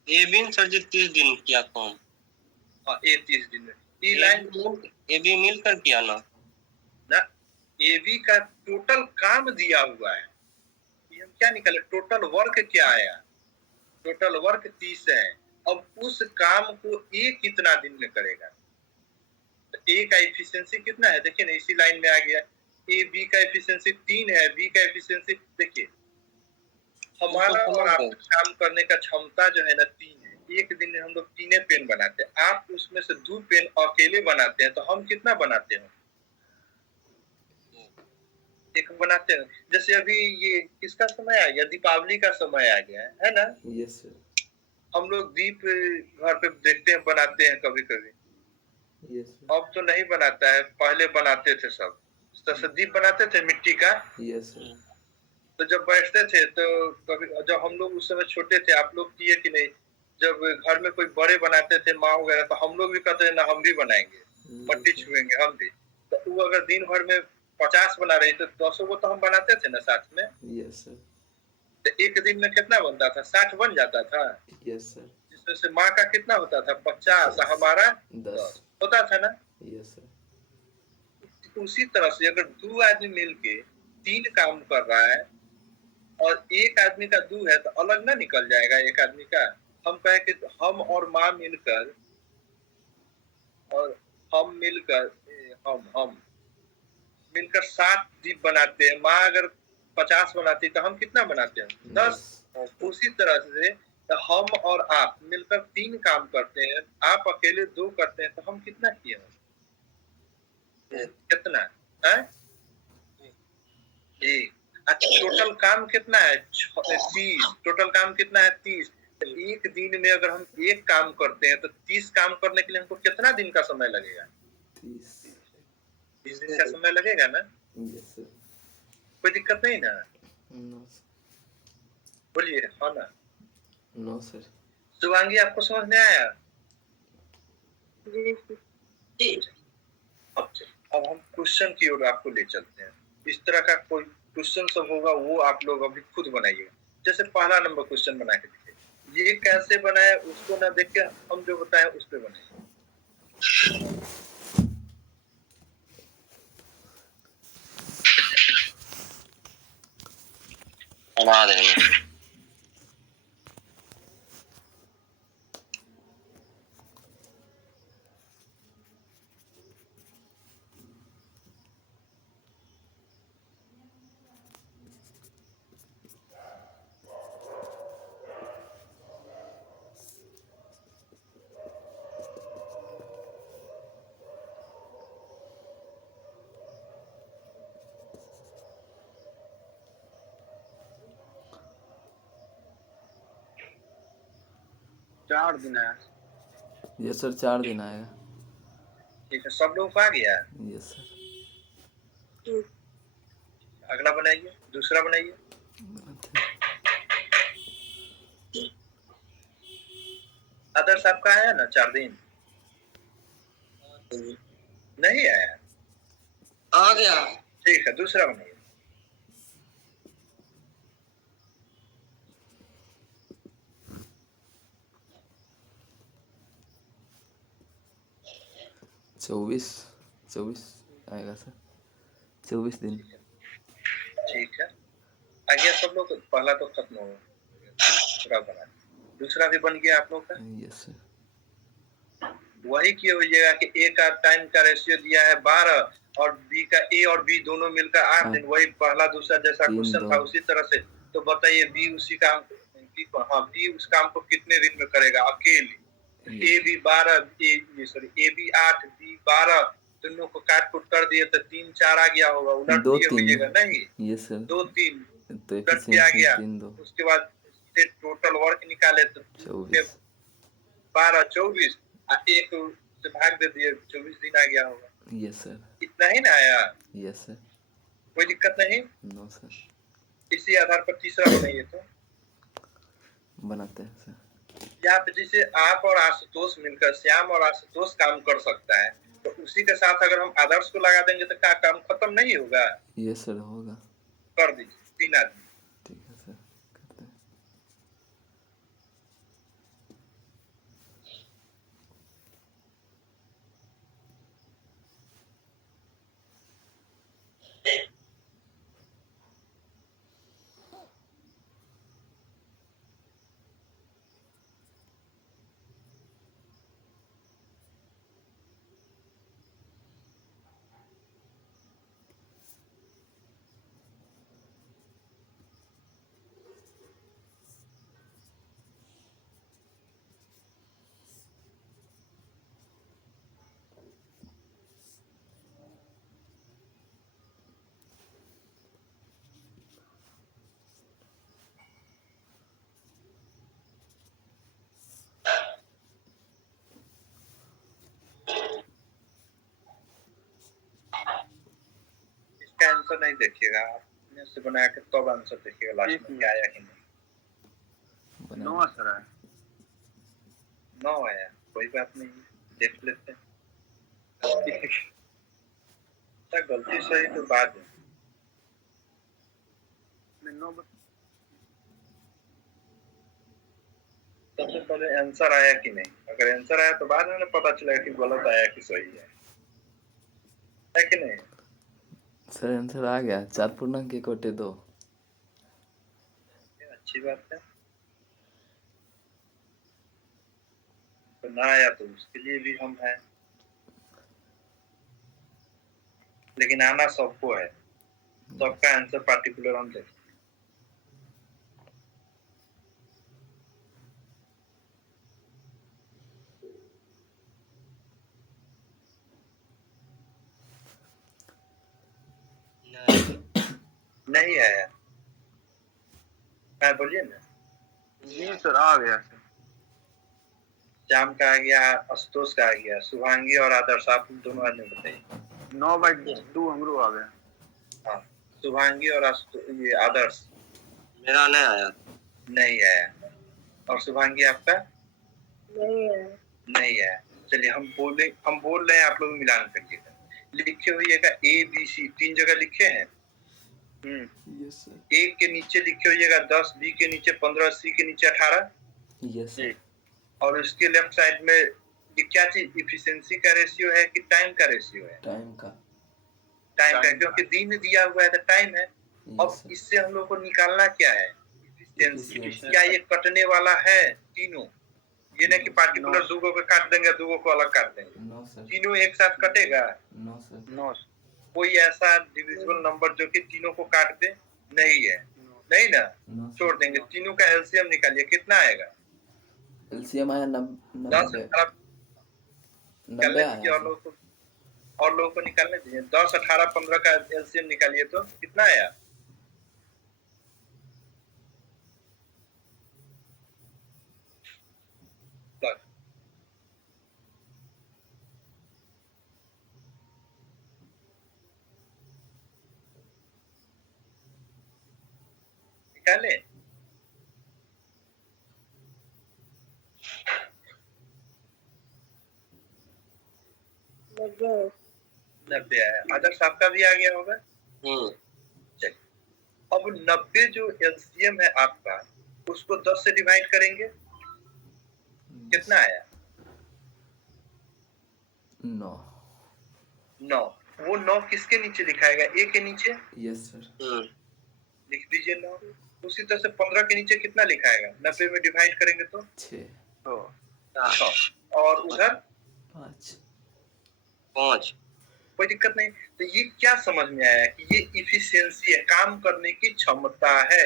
ए बिन सर जी 30 दिन किया काम, हाँ ए 30 दिन में, ई लाइन ए बी मिलकर किया ना, ना, ए बी का टोटल काम दिया हुआ है, ये हम क्या निकाले, टोटल वर्क क्या आया, टोटल वर्क 30 है। अब उस काम को ए कितना दिन में करेगा, तो ए का एफिशिएंसी कितना है, देखिए ना इसी लाइन में आ गया, ए बी का एफिशिएंसी 3 है, बी का एफिशिएंसी देखिए, हमारा और आपका काम करने का क्षमता जो है ना 3 है, एक दिन में हम लोग 3 पेन बनाते हैं, आप उसमें से 2 पेन अकेले बनाते हैं, तो हम कितना बनाते हैं, एक बनाते हैं। जैसे अभी ये किसका समय आ गया, दीपावली का समय आ गया है ना, यस सर, हम लोग दीप घर पे देखते हैं, बनाते हैं कभी कभी, यस सर, अब तो नहीं बनाता है, पहले बनाते थे सब, तो दीप बनाते थे मिट्टी का, यस सर, तो जब बैठते थे तो कभी, जब हम लोग उस समय छोटे थे, आप लोग किए कि नहीं, जब घर में कोई बड़े बनाते थे माँ वगैरह, तो हम लोग भी कहते थे ना हम भी बनाएंगे, मट्टी छुएंगे हम भी, तो वो अगर दिन भर में 50 बना रही तो 10 को तो हम बनाते थे ना साथ में, यस सर, तो एक दिन में कितना बनता था, 60 बन जाता था, यस सर, जिसमें से माँ का कितना होता था, 50, हमारा 10, होता था ना। यस सर, उसी तरह से अगर 2 आदमी मिलके 3 काम कर रहा है और एक आदमी का 2 है, तो अलग ना निकल जाएगा एक आदमी का, हम कहे कि हम और माँ मिलकर, और हम मिलकर हम मिलकर 7 दीप बनाते हैं, माँ अगर 50 बनाती तो हम कितना बनाते हैं, 10। उसी तरह से तो हम और आप मिलकर 3 काम करते हैं, आप अकेले 2 करते हैं, तो हम कितना किए, कितना है, एक। अच्छा टोटल काम कितना है, 30, टोटल काम कितना है 30, तो एक दिन में अगर हम एक काम करते हैं तो 30 काम करने के लिए हमको कितना दिन का समय लगेगा, 30, 30 दिन का समय लगेगा ना, यस सर, कोई दिक्कत नहीं ना, नो बोलिए हाँ ना, नो सर, शुभांगी आपको समझ में आया? अब हम क्वेश्चन की ओर आपको ले चलते हैं। इस तरह का कोई क्वेश्चन सब होगा वो आप लोग अभी खुद बनाइएगा। जैसे पहला नंबर क्वेश्चन बना के देखिए, ये कैसे बनाए उसको ना देख के हम जो बताएं उस पे बनाइए। बना देंगे। चार दिन है। यस सर, 4 दिन आएगा। ठीक है, सब लोग को आ गया? Yes sir. अगला बनाइए, दूसरा बनाइए। आदर्श आपका आया ना 4 दिन? नहीं आया? आ गया। ठीक है, दूसरा बनाइए। चौबीस आएगा सर। 24 दिन। ठीक है, आ गया सब लोग। पहला तो खत्म हो गया, दूसरा बना। दूसरा भी बन गया आप लोग का? Yes sir. वही किए होइएगा कि ए का टाइम का रेशियो दिया है 12 और बी का, ए और बी दोनों मिलकर 8 दिन। वही पहला दूसरा जैसा क्वेश्चन था उसी तरह से। तो बताइए बी उसी काम, बी उस काम को कितने दिन में करेगा अकेले? A B 12, A B 8, B 12, दोनों को काट कुट कर दिए तो 3 4 आ गया होगा। उलट दिए होइएगा नहीं? Yes sir. 2 3 तो उलट के आ गया। 3 2। उसके बाद टोटल वर्क निकाले तो 24 12 24 एक से भाग दे दिए, 24 दिन आ गया होगा। Yes sir. इतना ही ना आया? Yes sir. कोई दिक्कत नहीं? No sir. इसी आधार पर तीसरा बनाइए तो बनाते हैं सर। यहाँ पे जैसे आप और आशुतोष मिलकर श्याम और आशुतोष काम कर सकता है, तो उसी के साथ अगर हम आदर्श को लगा देंगे तो क्या काम खत्म नहीं होगा? यस सर, होगा। कर दीजिए 3 आदमी। ठीक है सर, करते हैं। इसका आंसर नहीं देखिएगा, आपने से बना के तब आंसर देखिएगा लास्ट में क्या आया कि नहीं। 9 सर है। 9 आया, कोई बात नहीं, देख लेते हैं। गलती सही तो बाद में। 9 सबसे पहले आंसर आया कि नहीं। अगर आंसर आया तो बाद में पता चलेगा कि गलत आया कि सही है कि नहीं? सर आंसर आ गया। 4 पूर्णांक 1 बटे 2। अच्छी बात है। तो ना आया तो उसके लिए भी हम हैं, लेकिन आना सबको है। सबका आंसर पार्टिकुलर हम देखें। नहीं आया? क्या बोलिए ना। जी सर आ गया सर। श्याम का आ गया, आशुतोष का आ गया, शुभांगी और आदर्श आप दोनों आदमी बताइए। 9/2 हमरो आ गया। हाँ, शुभांगी और ये आदर्श। मेरा नहीं आया। नहीं आया। और शुभांगी आपका? नहीं है। चलिए हम बोल रहे हैं, आप लोग मिलान करिएगा। लिखे होइएगा ए बी सी, 3 जगह लिखे हैं। यस सर, ए के नीचे लिखे होइएगा 10, बी के नीचे 15, सी के नीचे 18 यस सर, और उसके लेफ्ट साइड में ये क्या चीज इफिशिएंसी का रेशियो है कि टाइम का रेशियो है? टाइम का, टाइम का, टाइम क्योंकि दिन दिया हुआ है तो टाइम है। यस अब सर, इससे हम लोग को निकालना क्या है? इफिशिएंसी। Efficiency। क्या ये कटने वाला है तीनों? ये नहीं कि पार्टिकुलर No. दूगो को काट देंगे, दूगो को अलग काट देंगे। नो सर, तीनों एक साथ कटेगा? नो सर, नो कोई ऐसा डिविजिबल नंबर जो कि तीनों को काट दे? नहीं है। नहीं ना, नो छोड़ सर। देंगे। तीनों का एलसीएम निकालिए, कितना आएगा? एलसीएम आया 10 90, 18 निकालने आया दीजिए, और सर। लोगों को निकालने दीजिए। 10 18 15 का एलसीएम निकालिए तो कितना आया? दस। निकाले? नब्बे आया। आदर्श आपका भी आ गया होगा। चलिए, अब 90 जो एलसीएम है आपका, उसको 10 से डिवाइड करेंगे, कितना आया? 9, 9। वो 9 किसके नीचे दिखाएगा? ए के नीचे यस सर, लिख दीजिए 9। उसी तरह से 15 के नीचे कितना लिखाएगा? 90 में डिवाइड करेंगे तो 6, 6। और उधर 5, 5 कोई दिक्कत नहीं। तो ये क्या समझ में आया कि ये इफिशिएंसी है, काम करने की क्षमता है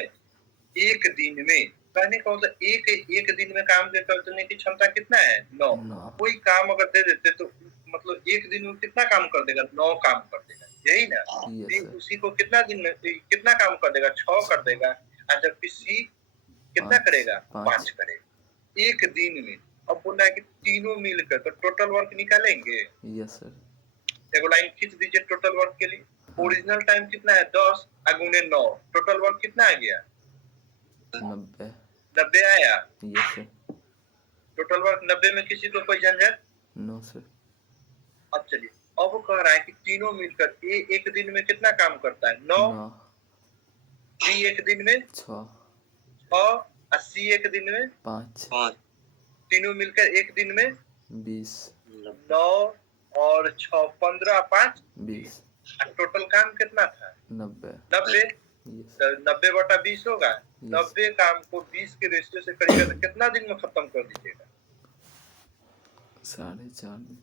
एक दिन में। कहने का मतलब एक दिन में काम करने की क्षमता कितना है? 9। 9, कोई काम अगर दे देते तो मतलब एक दिन में कितना काम कर देगा? 9 काम कर देगा, यही ना। यस बी सर, उसी को कितना दिन में कितना काम कर देगा? 6 कर देगा। और जबकि सी कितना 5, करेगा? 5, 5 करेगा एक दिन में। अब बोला है कि तीनों मिलकर तो टोटल वर्क निकालेंगे। यस सर, एगो लाइन खींच दीजिए टोटल वर्क के लिए। ओरिजिनल टाइम कितना है? 10 गुने 9, टोटल वर्क कितना आ गया? 90, 90 आया। यस सर, टोटल वर्क 90 में किसी को कोई झंझट? नो सर, अब चलिए, अब वो कह रहा है कि तीनों मिलकर ए एक दिन में कितना काम करता है? 9। 9, बी एक दिन में 6, 6 और सी एक दिन में 5, तीनों मिलकर एक दिन में 20, 9 और 6 15 5 20, टोटल काम कितना था? 90, 90। यस, तो 90/20 होगा। 90 काम को 20 के रेशियो से करिएगा तो कितना दिन में खत्म कर दीजिएगा? 4.5 दिन,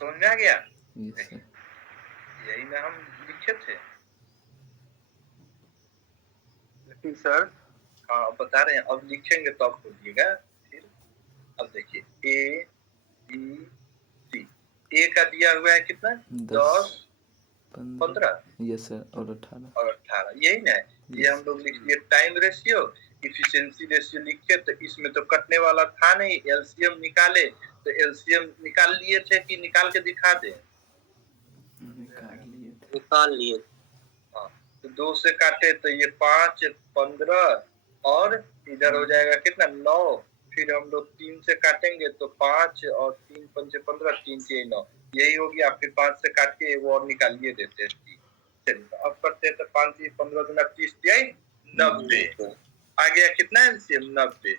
समझ में आ गया? यस सर, यही ना हम लिखे थे। लेकिन सर हाँ बता रहे हैं, अब लिखेंगे तो आप बोलिएगा फिर। अब देखिए ए बी सी, ए का दिया हुआ है कितना? 10 15 यस सर, और 18, और 18, यही ना है। ये हम लोग लिख दिए टाइम रेशियो, इफिशिएंसी रेशियो लिखे। तो इसमें तो कटने वाला था नहीं, एलसीएम निकाले तो एलसीएम निकाल लिए थे कि निकाल के दिखा दे? निकाल लिए, हाँ, तो 2 से काटे तो ये 5 15 और इधर हो जाएगा कितना? 9। फिर हम लोग 3 से काटेंगे तो 5 और 3 5 15, 3 6 9, यही होगी। आप फिर 5 से काट के वो और निकालिए देते हैं। चलिए तो अब करते हैं। तो 5 15 गुना 30 90 आ गया। कितना एलसीएम? 90।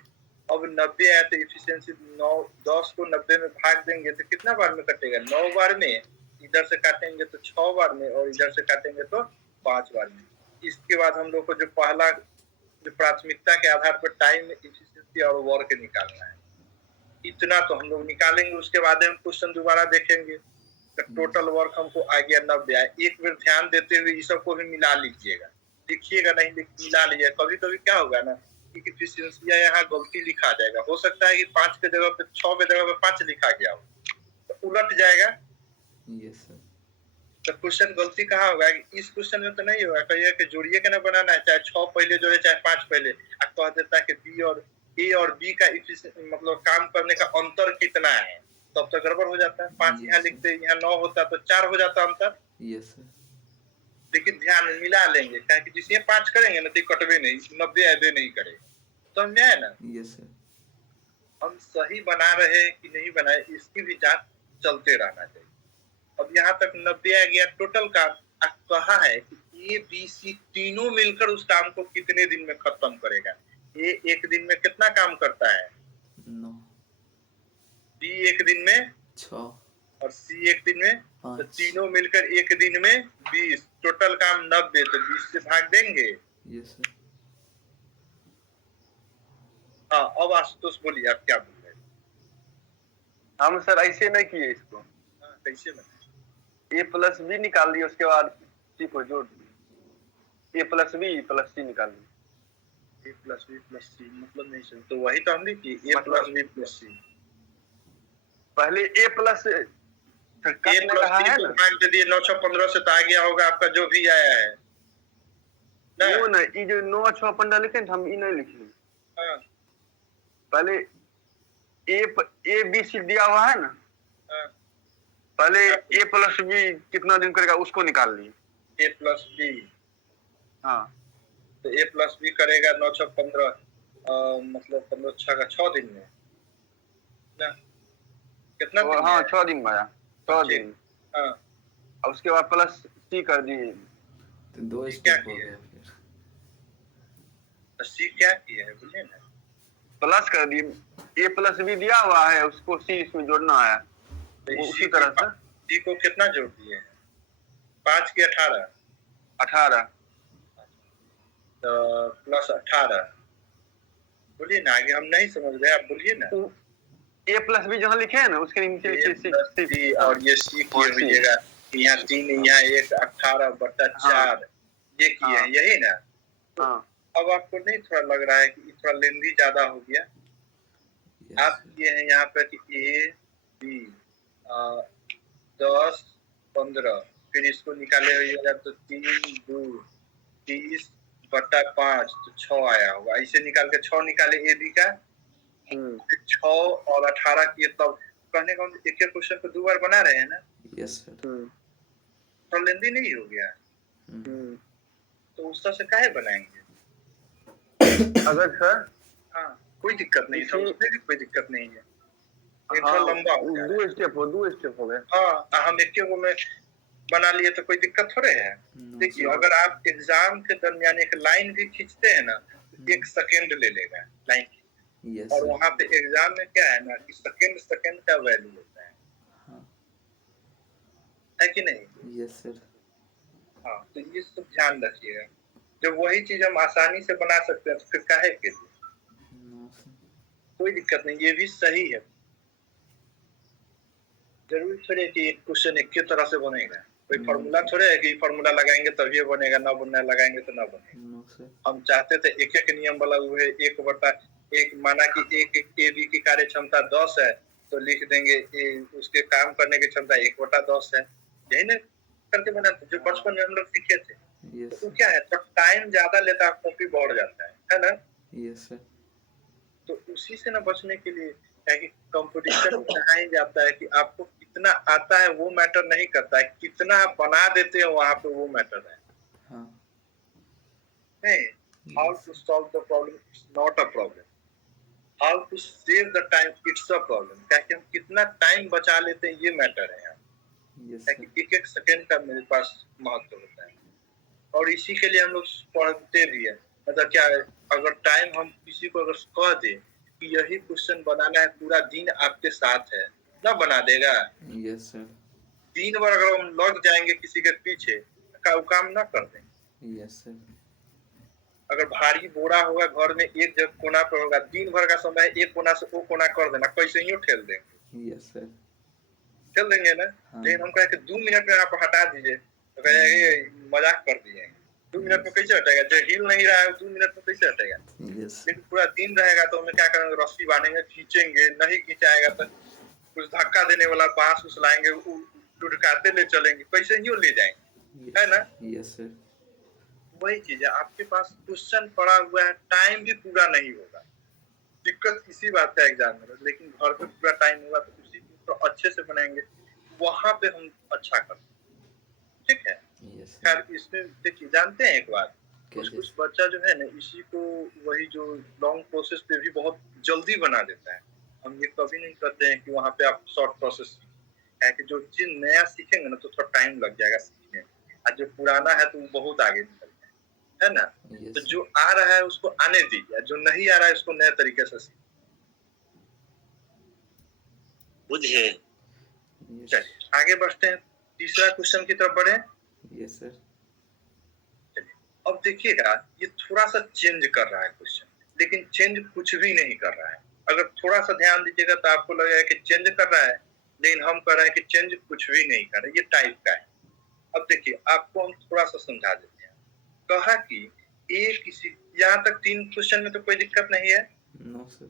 अब 90 आया तो इफिशिएंसी 9 10 को 90 में भाग देंगे तो कितना बार में कटेगा? 9 बार में। इधर से काटेंगे तो 6 बार में और इधर से काटेंगे तो 5 बार में। इसके बाद हम लोग को जो पहला जो प्राथमिकता के आधार पर टाइम इफिशिएंसी और वर्क निकालना है, इतना तो हम लोग निकालेंगे। उसके बाद हम क्वेश्चन दोबारा देखेंगे। तो टोटल वर्क हमको आ गया 90 आया। एक बार ध्यान देते हुए इस सबको भी मिला लीजिएगा, लिखिएगा नहीं मिला लीजिएगा। कभी कभी क्या होगा ना कि इफिशिएंसी यहाँ गलती लिखा जाएगा। हो सकता है कि 5 के जगह पे 6 के जगह पे 5 लिखा गया हो, तो उलट जाएगा। यस सर, तो क्वेश्चन गलती कहाँ होगा? इस क्वेश्चन में तो नहीं होगा। कहिए कि जोड़िए के ना बनाना है, चाहे 6 पहले जोड़े चाहे 5 पहले। कह देता है कि बी और ए और बी का मतलब काम करने का अंतर कितना है, तब तो गड़बड़ हो जाता है। 5 यहाँ लिखते यहाँ 9 होता तो 4 हो जाता अंतर। यस सर, लेकिन ध्यान मिला लेंगे, क्या कि जिसमें 5 करेंगे ना तो कटवे नहीं, 90 ऐबे नहीं करेगा। समझ में आया ना? यस सर, हम सही बना रहे हैं कि नहीं बनाए, इसकी भी जांच चलते रहना चाहिए। अब यहाँ तक 90 आ गया टोटल काम। आप कहा है कि ए बी सी तीनों मिलकर उस काम को कितने दिन में खत्म करेगा। ए एक दिन में कितना काम करता है, 9 बी एक दिन में 6 और सी एक दिन में, तो 5 तीनों मिलकर एक दिन में 20, टोटल काम 90, तो 20 से भाग देंगे। Yes sir. हाँ, अब आशुतोष बोलिए आप क्या बोल रहे हैं। हम सर ऐसे नहीं किए इसको, हाँ, कैसे बने? ए प्लस बी निकाल दिए, उसके बाद सी को जोड़ दिए, ए प्लस बी प्लस सी निकाल दिए। ए प्लस बी प्लस सी मतलब नहीं सर, तो वही तो हमने की ए प्लस बी प्लस सी। पहले ए प्लस ए प्लस सी है को ना, भाग दे दिए 915 से, तो आ गया होगा आपका जो भी आया है ना। वो ना ये जो 9 6 15 लिखे ना, हम ये नहीं लिखे। हाँ, पहले ए बी सी दिया हुआ है ना, हाँ, पहले ए प्लस बी कितना दिन करेगा उसको निकाल लिए। ए प्लस बी, हाँ तो ए प्लस बी करेगा 9 6 15, मतलब 15 6 का 6 दिन में ना, कितना दिन हाँ में? 6 दिन में आया, 6 ठीक। दिन। हाँ, और उसके बाद प्लस सी कर दिए। तो 2 क्या स्टेप हो किया? गया फिर। तो सी क्या किया है बोलिए ना। प्लस कर दिए, ए प्लस बी दिया हुआ है, उसको सी इसमें जोड़ना है, तो वो उसी तरह से सी को कितना जोड़ दिए हैं? 5 की 18, 18 तो प्लस 18। बोलिए ना, आगे हम नहीं समझ रहे, आप बोलिए ना। ए प्लस बी जहाँ लिखे हैं ना उसके नीचे ए प्लस सी और ये सी किए हुईएगा, यहाँ 3 यहाँ 1 18/4 ये किए हैं, यही ना। हाँ अब आपको नहीं थोड़ा लग रहा है कि थोड़ा लेंदी ज्यादा हो गया? आप ये हैं यहाँ पे कि ए बी 10 15, फिर इसको निकाले हुईगा तो 3 2 30/5, तो 6 आया होगा। ऐसे निकाल के 6 निकाले ए बी का, 6 और 18 किए, तब कहने का एक एक क्वेश्चन को 2 बार बना रहे हैं ना, यस सर। तो लेंदी नहीं हो गया? तो उस तरह से काहे बनाएंगे? अगर सर हाँ, कोई दिक्कत नहीं, समझने की कोई दिक्कत नहीं है। ये थोड़ा लंबा हो गया। 2 स्टेप हो गए। हाँ, हम एक को में बना लिए तो कोई दिक्कत थोड़े है। देखिए, अगर आप एग्जाम के दरमियान एक लाइन भी खींचते हैं ना, तो 1 सेकेंड ले लेगा लाइन, यस और सर। वहाँ पे एग्जाम में क्या है ना कि सेकेंड का वैल्यू होता है, हाँ है कि नहीं? Yes sir. हाँ, तो ये सब ध्यान रखिएगा। जब वही चीज हम आसानी से बना सकते हैं तो फिर काहे के लिए? No sir. कोई दिक्कत नहीं, ये भी सही है। जरूरी थोड़े है कि एक क्वेश्चन एक ही तरह से बनेगा। कोई फॉर्मूला थोड़े है कि फॉर्मूला लगाएंगे तभी बनेगा, ना बनना लगाएंगे तो ना बनेगा। No sir. हम चाहते थे एक एक नियम वाला हुए 1/1, माना कि एक ए बी की कार्य क्षमता 10 है, तो लिख देंगे उसके काम करने की क्षमता 1/10 है। यही ना करके बनाते जो बचपन में हम लोग सीखे थे। यस तो क्या है, तो टाइम ज्यादा लेता है, कॉपी बढ़ जाता है ना। Yes sir. तो उसी से ना बचने के लिए है कि कंपटीशन कहा ही जाता है कि आपको कितना आता है वो मैटर नहीं करता है, कितना आप बना देते हो वहां पे वो मैटर है। हाँ नहीं, how to solve the problem it's not a problem, how to save the time it's a problem. क्या कि हम कितना टाइम बचा लेते हैं ये मैटर है यहाँ। यस है सर। कि एक एक सेकेंड का मेरे पास महत्व होता है, और इसी के लिए हम लोग पढ़ते भी है। मतलब क्या है, अगर टाइम हम किसी को अगर कह दे कि यही क्वेश्चन बनाना है, पूरा दिन आपके साथ है, ना बना देगा? Yes sir. दिन भर अगर हम लग जाएंगे किसी के पीछे, का काम ना कर देंगे। Yes sir. अगर भारी बोरा होगा घर में, एक जगह कोना पे होगा, दिन भर का समय एक कोना से वो कोना कर देना, कैसे ही ठेल देंगे? Yes sir. ठेल देंगे ना। हाँ। लेकिन हम कहे कि 2 मिनट में आप हटा दीजिए, तो कहेंगे मजाक कर दिए। 2 मिनट में कैसे हटेगा? जो हिल नहीं रहा है 2 मिनट में कैसे हटेगा? यस लेकिन पूरा दिन रहेगा तो हमें क्या करेंगे, रस्सी बांधेंगे, खींचेंगे, नहीं खींचाएगा तो कुछ धक्का देने वाला बांस उस लाएंगे, लुढ़काते ले चलेंगे, कैसे ही ले जाएंगे, है ना। Yes sir. वही चीज है, आपके पास क्वेश्चन पड़ा हुआ है, टाइम भी पूरा नहीं होगा। दिक्कत इसी बात का एग्जाम में, लेकिन घर पे पूरा टाइम होगा तो उसी को तो अच्छे से बनाएंगे, वहां पे हम अच्छा करते हैं। ठीक है। Yes sir. खैर, इसमें देखिए, जानते हैं एक बात, कुछ कैसे? कुछ बच्चा जो है ना, इसी को वही जो लॉन्ग प्रोसेस पे भी बहुत जल्दी बना देता है। हम ये कभी नहीं कहते हैं कि वहाँ पे आप शॉर्ट प्रोसेस है कि जो चीज नया सीखेंगे ना तो थोड़ा टाइम लग जाएगा सीखने में, और जो पुराना है तो वो बहुत आगे निकल जाए, है ना। तो यस जो आ रहा है उसको आने दीजिए, जो नहीं आ रहा है उसको नए तरीके से सीखिए। बुझे। यस चलिए आगे बढ़ते हैं, तीसरा क्वेश्चन की तरफ बढ़े। यस सर चलिए अब देखिएगा, ये थोड़ा सा चेंज कर रहा है क्वेश्चन, लेकिन चेंज कुछ भी नहीं कर रहा है। अगर थोड़ा सा ध्यान दीजिएगा तो आपको लगेगा कि चेंज कर रहा है, लेकिन हम कह रहे हैं कि चेंज कुछ भी नहीं कर रहे, ये टाइप का है। अब देखिए आपको हम थोड़ा सा समझा देते हैं। कहा कि ए किसी, यहाँ तक 3 क्वेश्चन में तो कोई दिक्कत नहीं है, नो सर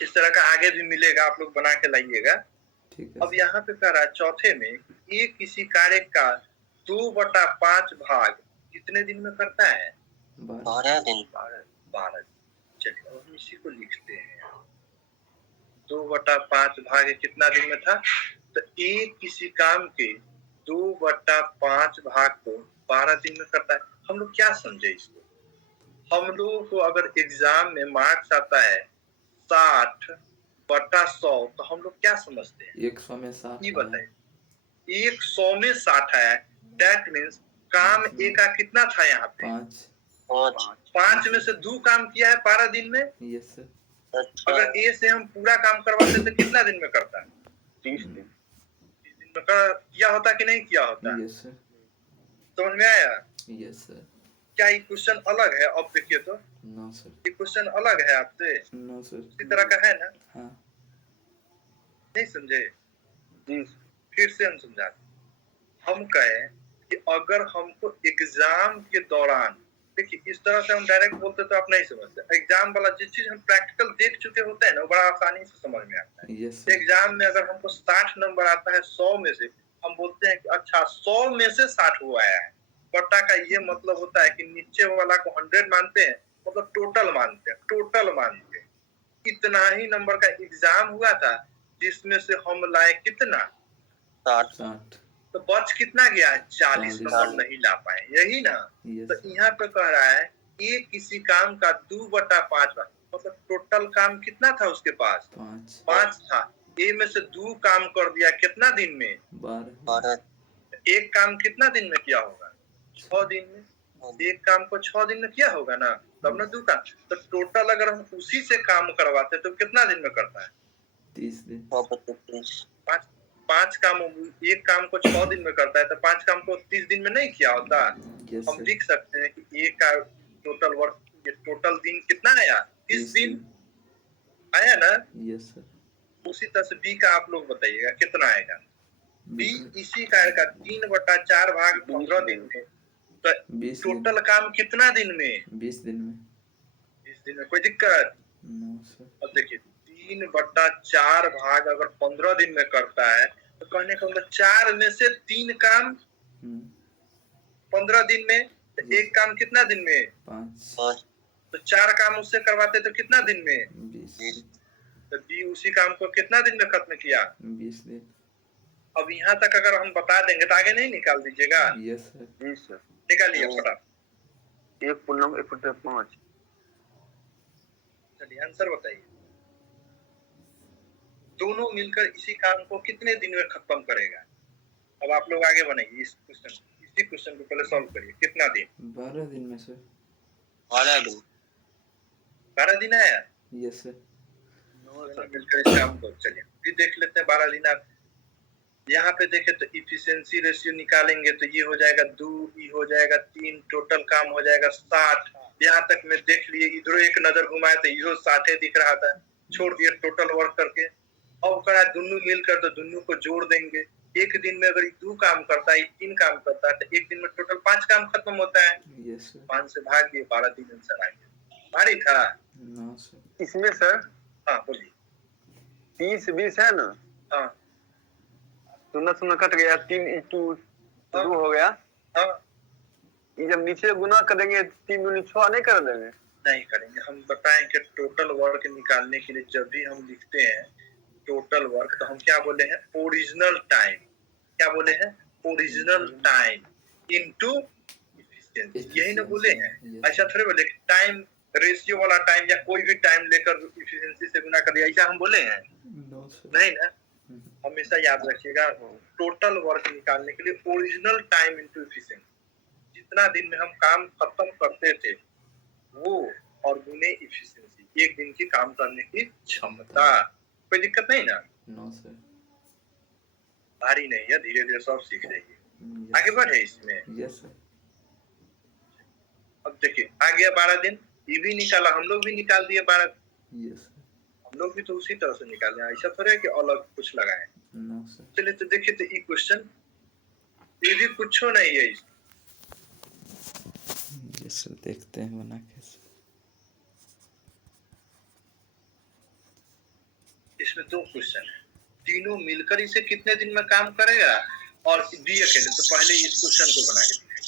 इस तरह का आगे भी मिलेगा, आप लोग बना के लाइएगा। ठीक है अब यहाँ पे कह रहा है चौथे में, ए किसी कार्य का 2/5 भाग कितने दिन में करता है? 12 12 दिन। 12। चलिए अब हम इसी को लिखते हैं। 2/5 भाग कितना दिन में था? तो ए किसी काम के 2/5 भाग को 12 दिन में करता है। हम लोग क्या समझे इसको? हम लोगों को अगर एग्जाम में मार्क्स आता है 60/100 तो हम लोग क्या समझते हैं? 100 में 60 ये है बताइए, 100 में 60 है, दैट मीन्स काम ए का कितना था यहाँ पे? 5 5। 5 में से 2 काम किया है 12 दिन में। यस सर अच्छा। अगर ए से हम पूरा काम करवाते तो कितना दिन में करता है? 30 दिन। 30 दिन में किया होता कि नहीं किया होता? यस सर समझ में आया? यस सर क्या ये क्वेश्चन अलग है? अब देखिए तो नो सर ये क्वेश्चन अलग है आपसे, नो सर इसी तरह का है ना? हाँ नहीं समझे? जी फिर से हम समझाते। हम कहें कि अगर हमको एग्जाम के दौरान, देखिए इस तरह से हम डायरेक्ट बोलते तो आप नहीं समझते। एग्जाम वाला जिस चीज हम प्रैक्टिकल देख चुके होते हैं ना, वो बड़ा आसानी से समझ में आता है। यस सर एग्जाम में अगर हमको 60 नंबर आता है 100 में से, हम बोलते हैं कि अच्छा 100 में से 60 हुआ है। बट्टा का ये मतलब होता है कि नीचे वाला को 100 मानते हैं, मतलब टोटल मानते हैं, टोटल मानते हैं। इतना ही नंबर का एग्जाम हुआ था जिसमें से हम लाए कितना? 60। 60 तो बच कितना गया है? 40 40 नंबर नहीं ला पाए, यही ना। यस तो यहाँ पे कह रहा है ये किसी काम का 2/5 मतलब टोटल काम कितना था उसके पास? 5 था। ए में से 2 काम कर दिया कितना दिन में? 12 12। एक काम कितना दिन में किया होगा? 6 दिन में। एक काम को 6 दिन में किया होगा ना, तब ना 2 काम। तो टोटल अगर हम उसी से काम करवाते तो कितना दिन में करता है? 30 दिन 30। 5 काम, एक काम को 6 दिन में करता है, तो 5 काम को 30 दिन में नहीं किया होता। यस हम सर लिख सकते हैं कि ए का टोटल वर्क, ये टोटल दिन कितना आया? 30 दिन आया ना। यस सर उसी तरह से बी का आप लोग बताइएगा कितना आएगा। बी इसी कार्य का 3/4 भाग 15 दिन में, तो 20 टोटल काम कितना दिन में? 20 दिन में 20 दिन में। कोई दिक्कत? नो सर अब देखिए 3/4 भाग अगर 15 दिन में करता है तो कहने का मतलब 4 में से 3 काम 15 दिन में, तो एक काम कितना दिन में? 5 तो 4 काम उससे करवाते तो कितना दिन में? 20 तो बी उसी काम को कितना दिन में खत्म किया? 20 दिन अब यहाँ तक अगर हम बता देंगे तो आगे नहीं निकाल दीजिएगा? यस सर जी सर। निकालिए फटाफट। 1 पूर्णांक 1/5। चलिए आंसर बताइए। दोनों मिलकर इसी काम को कितने दिन में खत्म करेगा? अब आप लोग आगे बढ़ेंगे, इसी क्वेश्चन को पहले सॉल्व करिए। कितना दिन? 12 दिन में सर 12 दिन। 12 दिन आया। यस सर दोनों मिलकर इस काम को, चलिए फिर देख लेते हैं 12 दिन। आप यहाँ पे देखें तो इफिशिएंसी रेशियो निकालेंगे तो ये हो जाएगा 2, ये हो जाएगा 3, टोटल काम हो जाएगा 60। यहाँ तक में देख लिए, इधर एक नजर घुमाए तो इधर 60 दिख रहा था, छोड़ दिए टोटल वर्क करके। अब करा दोनों मिलकर तो दोनों को जोड़ देंगे। एक दिन में अगर 2 काम करता है, 3 काम करता है, तो एक दिन में टोटल 5 काम खत्म होता है। यस सर 5 से भाग दिए, 12 दिन आंसर आ गया। भारी था? नो सर इसमें सर हाँ बोलिए। 30 20 है ना, हाँ सुना कट गया, 3 × 2 हो गया। हाँ ये जब नीचे गुना करेंगे 3 दूनी 6 नहीं कर देंगे? नहीं करेंगे। हम बताएं कि टोटल वर्क निकालने के लिए जब भी हम लिखते हैं टोटल वर्क, तो हम क्या बोले हैं? Original time. क्या बोले हैं? ओरिजिनल टाइम इनटू एफिशिएंसी, यही ना बोले हैं। Yes. ऐसा थोड़े बोले टाइम रेशियो वाला टाइम या कोई भी टाइम लेकर इफिशिएंसी से गुना कर दिया, ऐसा हम बोले हैं? No sir. नहीं ना। हमेशा याद रखिएगा, टोटल वर्क निकालने के लिए ओरिजिनल टाइम इनटू इफिशिएंसी, जितना दिन में हम काम खत्म करते थे वो और गुने इफिशिएंसी, एक दिन की काम करने की क्षमता। कोई दिक्कत नहीं ना? No sir. भारी नहीं है, धीरे धीरे सब सीख जाइए। आगे बढ़े इसमें। Yes sir. अब देखिए आ गया 12 दिन, ये भी निकाला, हम लोग भी निकाल दिए 12। Yes sir. हम लोग भी तो उसी तरह से निकाले हैं, ऐसा थोड़ा है कि अलग कुछ लगाए। No sir. चलिए तो देखिए, तो ये क्वेश्चन ये भी कुछ नहीं है इसमें। यस सर, देखते हैं बना कैसे। इसमें 2 क्वेश्चन है, तीनों मिलकर इसे कितने दिन में काम करेगा और बी अकेले। तो पहले इस क्वेश्चन को बना के दिखाइए।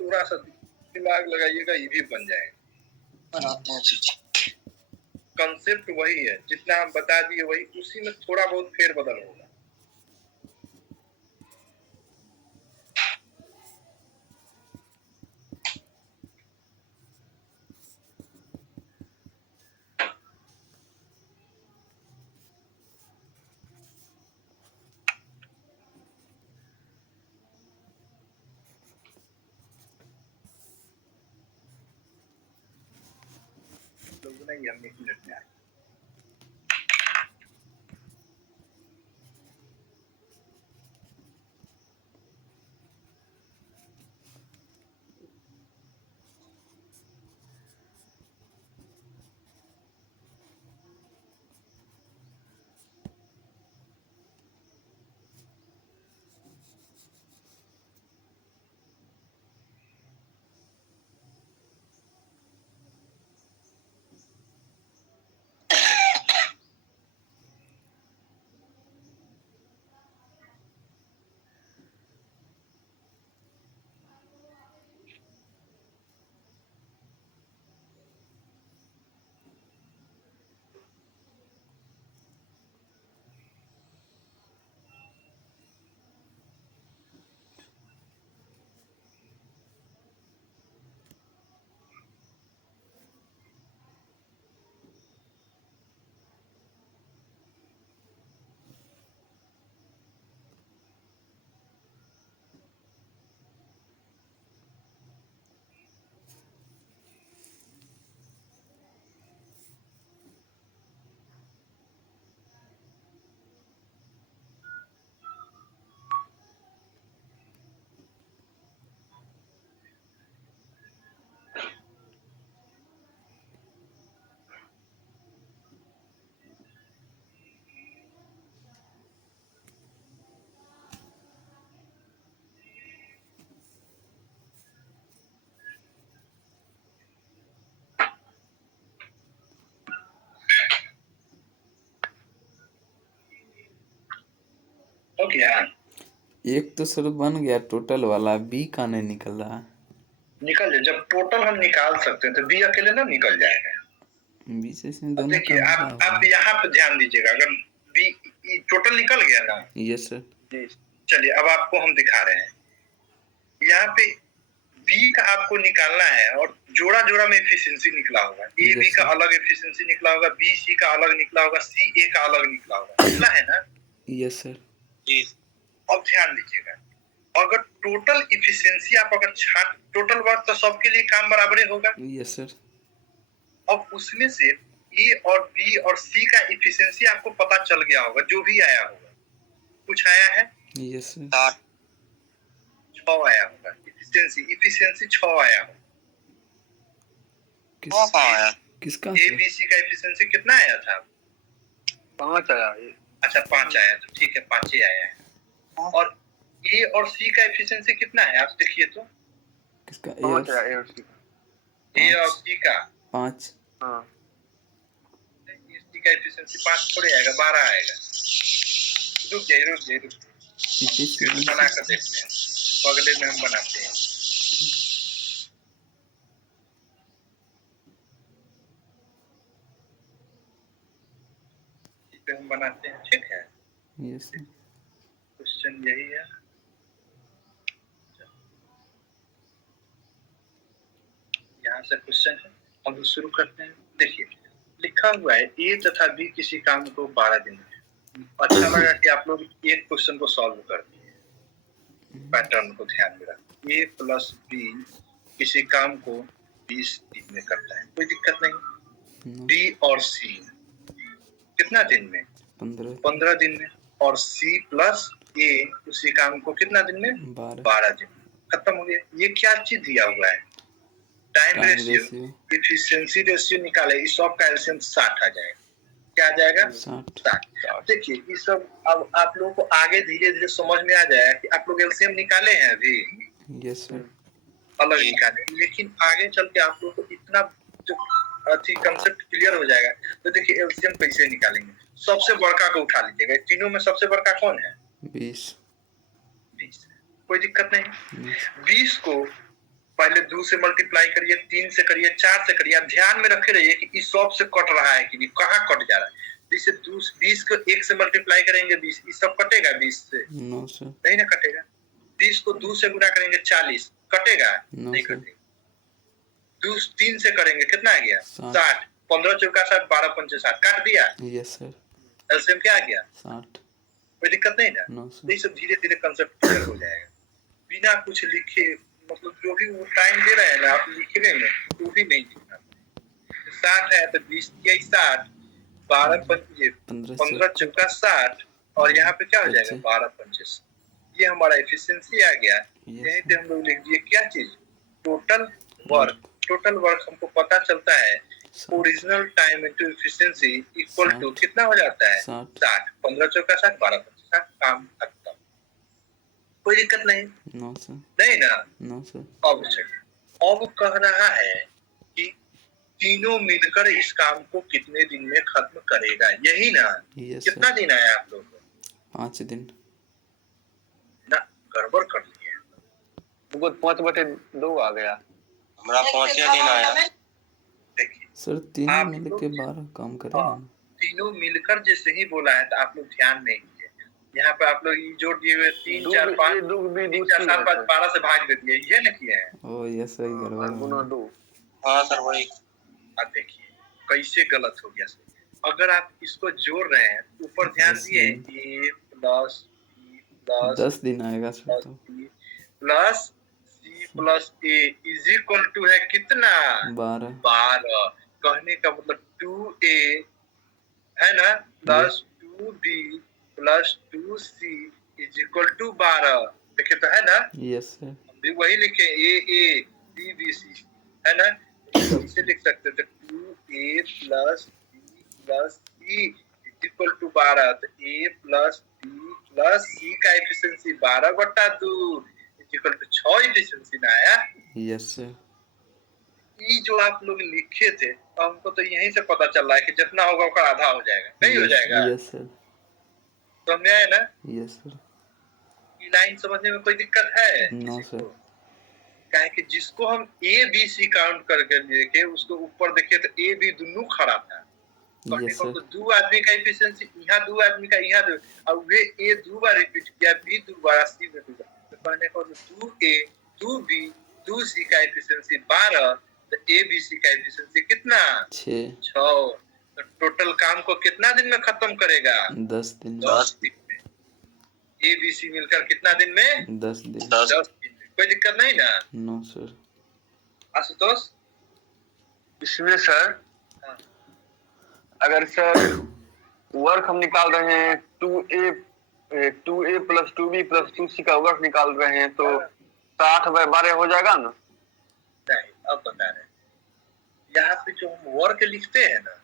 थोड़ा सा दिमाग लगाइएगा, ये भी बन जाएगा। बनाते हैं। कंसेप्ट वही है, जितना हम बता दिए वही, उसी में थोड़ा बहुत फेरबदल होगा। लोग नहीं, हम 1 मिनट में आए। हो गया? एक तो सर बन गया टोटल वाला, बी का नहीं निकल रहा। निकल जाए, जब टोटल हम निकाल सकते हैं तो बी अकेले ना निकल जाएगा। बी से इसमें अब दोनों देखिए, का आप यहाँ पे ध्यान दीजिएगा, अगर बी टोटल निकल गया ना। Yes sir. जी चलिए अब आपको हम दिखा रहे हैं, यहाँ पे बी का आपको निकालना है और जोड़ा जोड़ा में एफिशिएंसी निकला होगा। ए बी का अलग एफिशिएंसी निकला होगा, बी सी का अलग निकला होगा, सी ए का अलग निकला होगा। निकला है ना? Yes sir. जी। अब ध्यान दीजिएगा, अगर टोटल एफिशिएंसी आप अगर छाट, टोटल वर्क तो सबके लिए काम बराबर ही होगा। Yes sir. अब उसमें से ए और बी और सी का एफिशिएंसी आपको पता चल गया होगा, जो भी आया होगा। कुछ आया है? Yes sir. 6 आया होगा। एफिशिएंसी 6 आया होगा। किसका ए बी सी का एफिशिएंसी कितना आया था? 5 आया। अच्छा 5 आया, तो ठीक है 5 ही आया है। और ए और सी का एफिशिएंसी कितना है आप देखिए तो। किसका? 5 आया ए और सी का। ए और सी का 5। हाँ सी का एफिशिएंसी 5 थोड़े आएगा, 12 आएगा। रुक जाइए बना कर देखते हैं, अगले में हम बनाते हैं। इस पे हम बनाते हैं, ठीक है। Yes sir. क्वेश्चन यही है। यहाँ से क्वेश्चन है, हम शुरू करते हैं। देखिए लिखा हुआ है ए तथा बी किसी काम को 12 दिन में। अच्छा लगा कि आप लोग एक क्वेश्चन को सॉल्व कर दिए, पैटर्न को ध्यान में रखें। ए प्लस बी किसी काम को 20 दिन में करता है, कोई दिक्कत नहीं। बी और सी कितना दिन में? 15 दिन में। और सी प्लस ए उसी काम को कितना दिन में? 12 दिन में। खत्म हो गया। ये क्या चीज दिया हुआ है? टाइम रेशियो, एफिशिएंसी रेशियो निकाले। इस सब का एलसीएम 60 आ जाएगा। क्या आ जाएगा? 60। देखिए ये सब अब आप लोगों को आगे धीरे धीरे समझ में आ जाएगा कि आप लोग एलसीएम निकाले हैं अभी। Yes sir. अलग निकाले, लेकिन आगे चल के आप लोगों को इतना जो अच्छी कंसेप्ट क्लियर हो जाएगा। तो देखिए एलसीएम कैसे निकालेंगे। सबसे बड़का को उठा लीजिएगा। तीनों में सबसे बड़का कौन है? 20। कोई दिक्कत नहीं। 20 को पहले 2 से मल्टीप्लाई करिए, 3 से करिए, 4 से करिए। आप ध्यान में रखे रहिए कि इस सब से कट रहा है कि नहीं, कहाँ कट जा रहा है। जैसे 20 को 1 से मल्टीप्लाई करेंगे 20, इस सब कटेगा 20 से? No sir. नहीं ना कटेगा। 20 को 2 से गुना करेंगे 40, कटेगा? नहीं कटेगा। 2 3 से करेंगे कितना आ गया? 60। 15 चौका 60, 12 पंचे 60, काट दिया। Yes sir. एलसीएम क्या आ गया? 60। कोई दिक्कत नहीं ना। No sir. ये सब धीरे धीरे कंसेप्ट क्लियर हो जाएगा बिना कुछ लिखे। मतलब जो भी वो टाइम दे रहे हैं ना आप लिखने में, वो भी नहीं लिखना। 60 है तो 20 किया 60, 12 पंचे 15 चौका 60, और यहाँ पे क्या हो जाएगा? 12 पंचे। ये हमारा एफिशिएंसी आ गया। यहीं पे हम लोग लिख दिए क्या चीज? Total work. टोटल वर्क हमको पता चलता है original time into efficiency equal to कितना हो जाता है? 60। 15 चौका 60, 12 पंचे 60, काम खत्म। कोई दिक्कत नहीं। No sir. नहीं ना? No sir. अब चलिए, अब कह रहा है कि तीनों मिलकर इस काम को कितने दिन में खत्म करेगा, यही ना? कितना दिन आया आप लोग को? 5 दिन। ना गड़बड़ कर लिए। वो 5/2 आ गया। हमारा 5 दिन आया। देखिए सर तीनों मिलके 12 काम करेगा। तीनों मिलकर जैसे ही बोला है तो आप लोग ध्यान नहीं दिए। यहाँ पे आप लोग जोड़ दिए हुए 3 4 5 3 4 7 5 12 से भाग दे दिए, ये ना किए हैं? ओ यस सही गड़बड़ गुना 2। हाँ सर वही। अब देखिए कैसे गलत हो गया सर। अगर आप इसको जोड़ रहे हैं ऊपर ध्यान दिए, a प्लस b प्लस 10 दिन आएगा सर। तो plus c plus a is equal to है कितना? 12। कहने का मतलब 2a है ना plus 2b plus 2c is equal to 12। देखिए तो है ना? Yes sir. हम भी वही लिखे a b b c है ना? इसे लिख सकते थे 2a plus b plus c is equal to 12। तो a plus b plus c का efficiency 12/2 is equal to 6 efficiency ना आया? Yes sir. ये जो आप लोग लिखे थे हमको तो यहीं से पता चल रहा है कि जितना होगा उसका आधा हो जाएगा, नहीं हो जाएगा? Yes sir. समझ आया ना? Yes sir. ये लाइन समझने में कोई दिक्कत है? No sir. क्या कि जिसको हम ए बी सी काउंट करके देखे उसको ऊपर देखे तो ए बी दोनों खड़ा था। Yes sir. तो 2 आदमी का एफिशिएंसी यहाँ 2 आदमी का यहाँ 2, और वे ए 2 बार रिपीट किया, बी 2 बार, सी 2 बार। तो कहने को 2a 2b 2c का एफिशिएंसी 12, तो ए बी सी का एफिशिएंसी कितना? 6। तो टोटल काम को कितना दिन में खत्म करेगा? 10 दिन। 10 दिन में। ए बी सी मिलकर कितना दिन में? 10 दिन। 10 दिन में। कोई दिक्कत नहीं ना? No sir. आशुतोष इसमें सर अगर सर वर्क हम निकाल रहे हैं 2a plus 2b plus 2c का वर्क निकाल रहे हैं तो 60/12 हो जाएगा ना? नहीं, अब बता रहे हैं यहाँ पे जो हम वर्क लिखते हैं ना,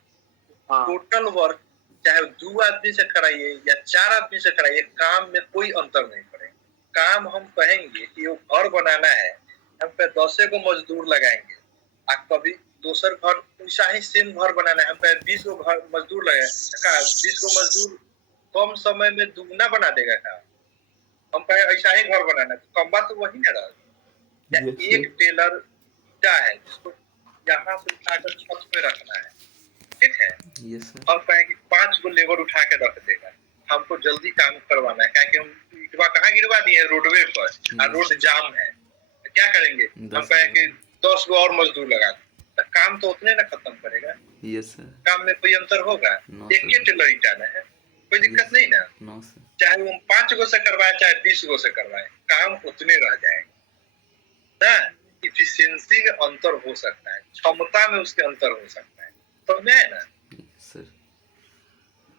हाँ। टोटल वर्क चाहे 2 आदमी से कराइए या 4 आदमी से कराइए, काम में कोई अंतर नहीं पड़ेगा। काम हम कहेंगे कि वो घर बनाना है, हम पे 10 को मजदूर लगाएंगे, और कभी दूसर घर वैसा ही सेम घर बनाना है, हम पे 20 को घर मजदूर लगाए, 20 को मजदूर कम समय में दुगना बना देगा काम। हम कहे ऐसा ही घर बनाना है तो कम बात तो वही ना रहा। एक टेलर क्या है जिसको यहाँ से उठाकर छत पे रखना है, ठीक है? हम कहें कि 5 को लेबर उठा के रख देगा, हमको जल्दी काम करवाना है, क्योंकि हम ईटवा कहाँ गिरवा दिए? रोडवे पर, और रोड जाम है, तो क्या करेंगे? हम कहें कि 10 गो और मजदूर लगा दे, तो काम तो उतने ना खत्म करेगा। Yes sir. काम में कोई अंतर होगा? नो एक ही सर। टेलर ईटाना है, कोई दिक्कत नहीं ना। No sir. चाहे वो 5 गो से करवाए चाहे 20 गो से करवाए, काम उतने रह जाएगा ना। इफिशियंसी में अंतर हो सकता है, क्षमता में उसके अंतर हो सकता है, तो मैं है ना, सर।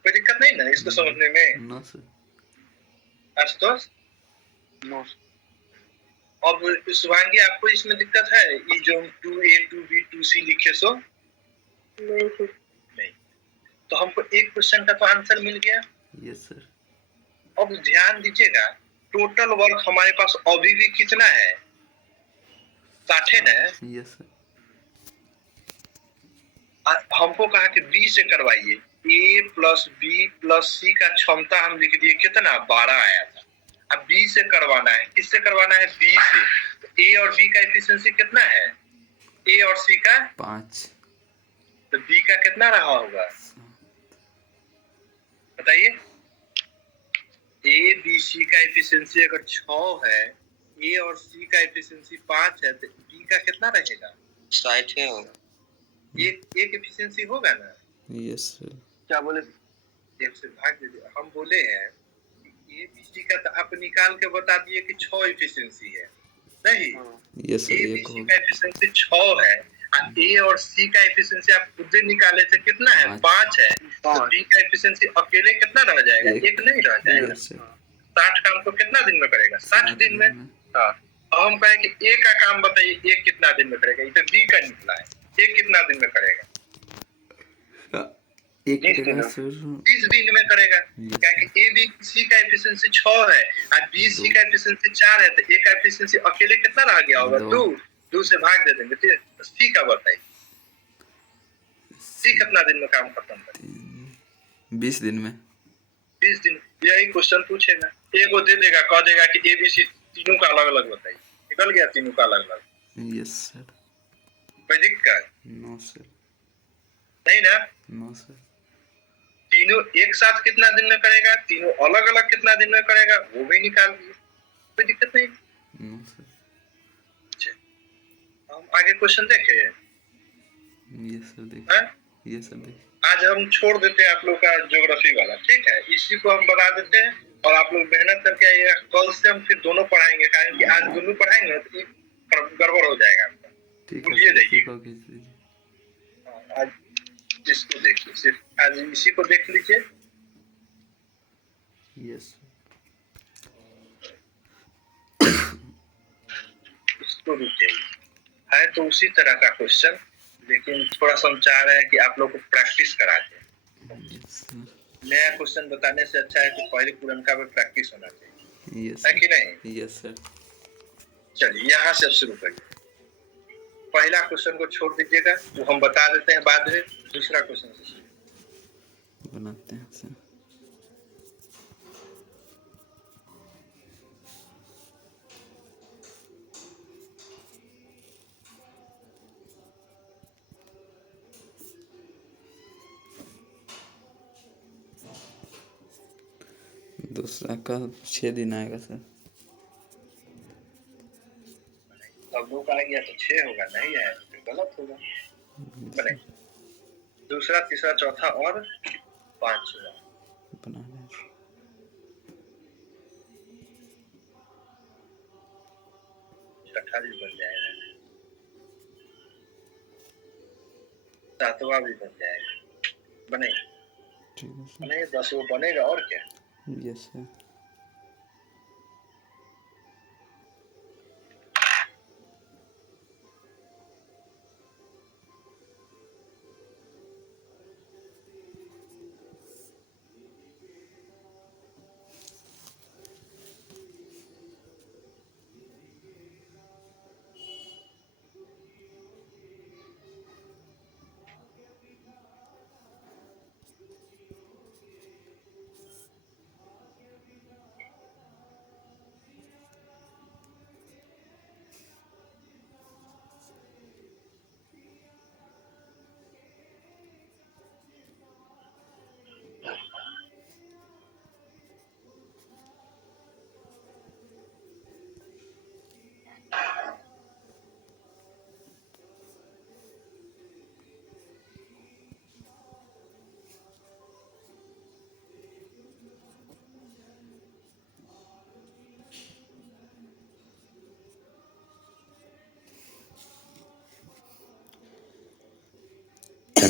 कोई दिक्कत नहीं ना इसको समझने में। No sir. आशुतोष, नो अब शुभांगी आपको इसमें दिक्कत है? ये जो 2A 2B 2C लिखे सो नहीं, तो हमको एक क्वेश्चन का तो आंसर मिल गया। Yes sir. अब ध्यान दीजिएगा, टोटल वर्क हमारे पास अभी भी कितना है? 60 है। Yes sir. हमको कहा कि बी से करवाइए, A प्लस बी प्लस सी का क्षमता हम लिख दिए कितना? 12 आया था। अब बी से करवाना है, किससे करवाना है? बी से। तो ए और बी का एफिशिएंसी कितना है? ए और सी का 5। तो बी का कितना रहा होगा बताइए? ए बी सी का एफिशिएंसी अगर 6 है, ए और सी का एफिशिएंसी 5 है, तो बी का कितना रहेगा? 60 ही होगा। एक एफिशिएंसी होगा ना। Yes sir. क्या बोले? एक से भाग दीजिए। हम बोले हैं कि ए बी सी का तो आप निकाल के बता दिए कि 6 एफिशिएंसी है, नहीं? Yes sir. ए बी एक सी हो का एफिशिएंसी 6 है और ए और सी का एफिशिएंसी आप खुद निकाले थे कितना है? 5 है। तो बी का एफिशिएंसी अकेले कितना रह जाएगा? एक नहीं रह जाएगा। Yes sir. 60 काम को कितना दिन में करेगा? 60 दिन में। हाँ, अब हम कहें कि ए का काम बताइए, ए कितना दिन में करेगा? ये तो बी का निकला है, ए कितना दिन में करेगा? एक 20 दिन करेगा में। सर। 30 दिन में करेगा, क्योंकि ए बी सी का एफिशिएंसी 6 है और बी सी का एफिशिएंसी 4 है, तो ए का एफिशिएंसी अकेले कितना रह गया होगा? 2। 2 से भाग दे देंगे, ठीक है? सी का बताइए, सी कितना दिन में काम खत्म करेगा? 20 दिन में। 20 दिन। यही क्वेश्चन पूछेगा, एगो दे देगा, कह देगा कि ए बी सी तीनों का अलग अलग बताइए, निकल गया तीनों का अलग अलग। Yes sir. कोई दिक्कत नो सर। नहीं ना? No sir. तीनों एक साथ कितना दिन में करेगा, तीनों अलग अलग कितना दिन में करेगा, वो भी निकाल दिए, कोई दिक्कत नहीं। No sir. हम आगे क्वेश्चन देखें। यस सर देख। हाँ? यस सर देख। आज हम छोड़ देते हैं आप लोग का ज्योग्राफी वाला, ठीक है? इसी को हम बता देते हैं और आप लोग मेहनत करके आइएगा। कल से हम फिर दोनों पढ़ाएंगे, कारण कि आज दोनों पढ़ाएंगे तो ये गड़बड़ हो जाएगा आपका। ठीक भूलिए है। जाइए। ठीक हो कीजिए। आज इसको देख लीजिए, सिर्फ आज इसी को देख लीजिए। यस। इसको रुक जाइए। है तो उसी तरह का क्वेश्चन, लेकिन थोड़ा सा हम चाह रहे हैं कि आप लोग को प्रैक्टिस करा दें। Yes sir. नया क्वेश्चन बताने से अच्छा है कि पहले पुरनका में प्रैक्टिस होना चाहिए, यस है कि नहीं? Yes sir. चलिए यहाँ से शुरू करिए। पहला क्वेश्चन को छोड़ दीजिएगा, वो हम बता देते हैं बाद में। दूसरा क्वेश्चन से शुरू बनाते हैं सर। दूसरा का 6 दिन आएगा सर। अब 2 का आ गया तो 6 होगा, नहीं आया तो फिर गलत होगा। बने दूसरा तीसरा चौथा और 5 होगा। बना रहे हैं। छठा भी बन जाएगा, 7वां भी बन जाएगा। बने ठीक है सर। नहीं 10 वो बनेगा और क्या। Yes sir.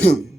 है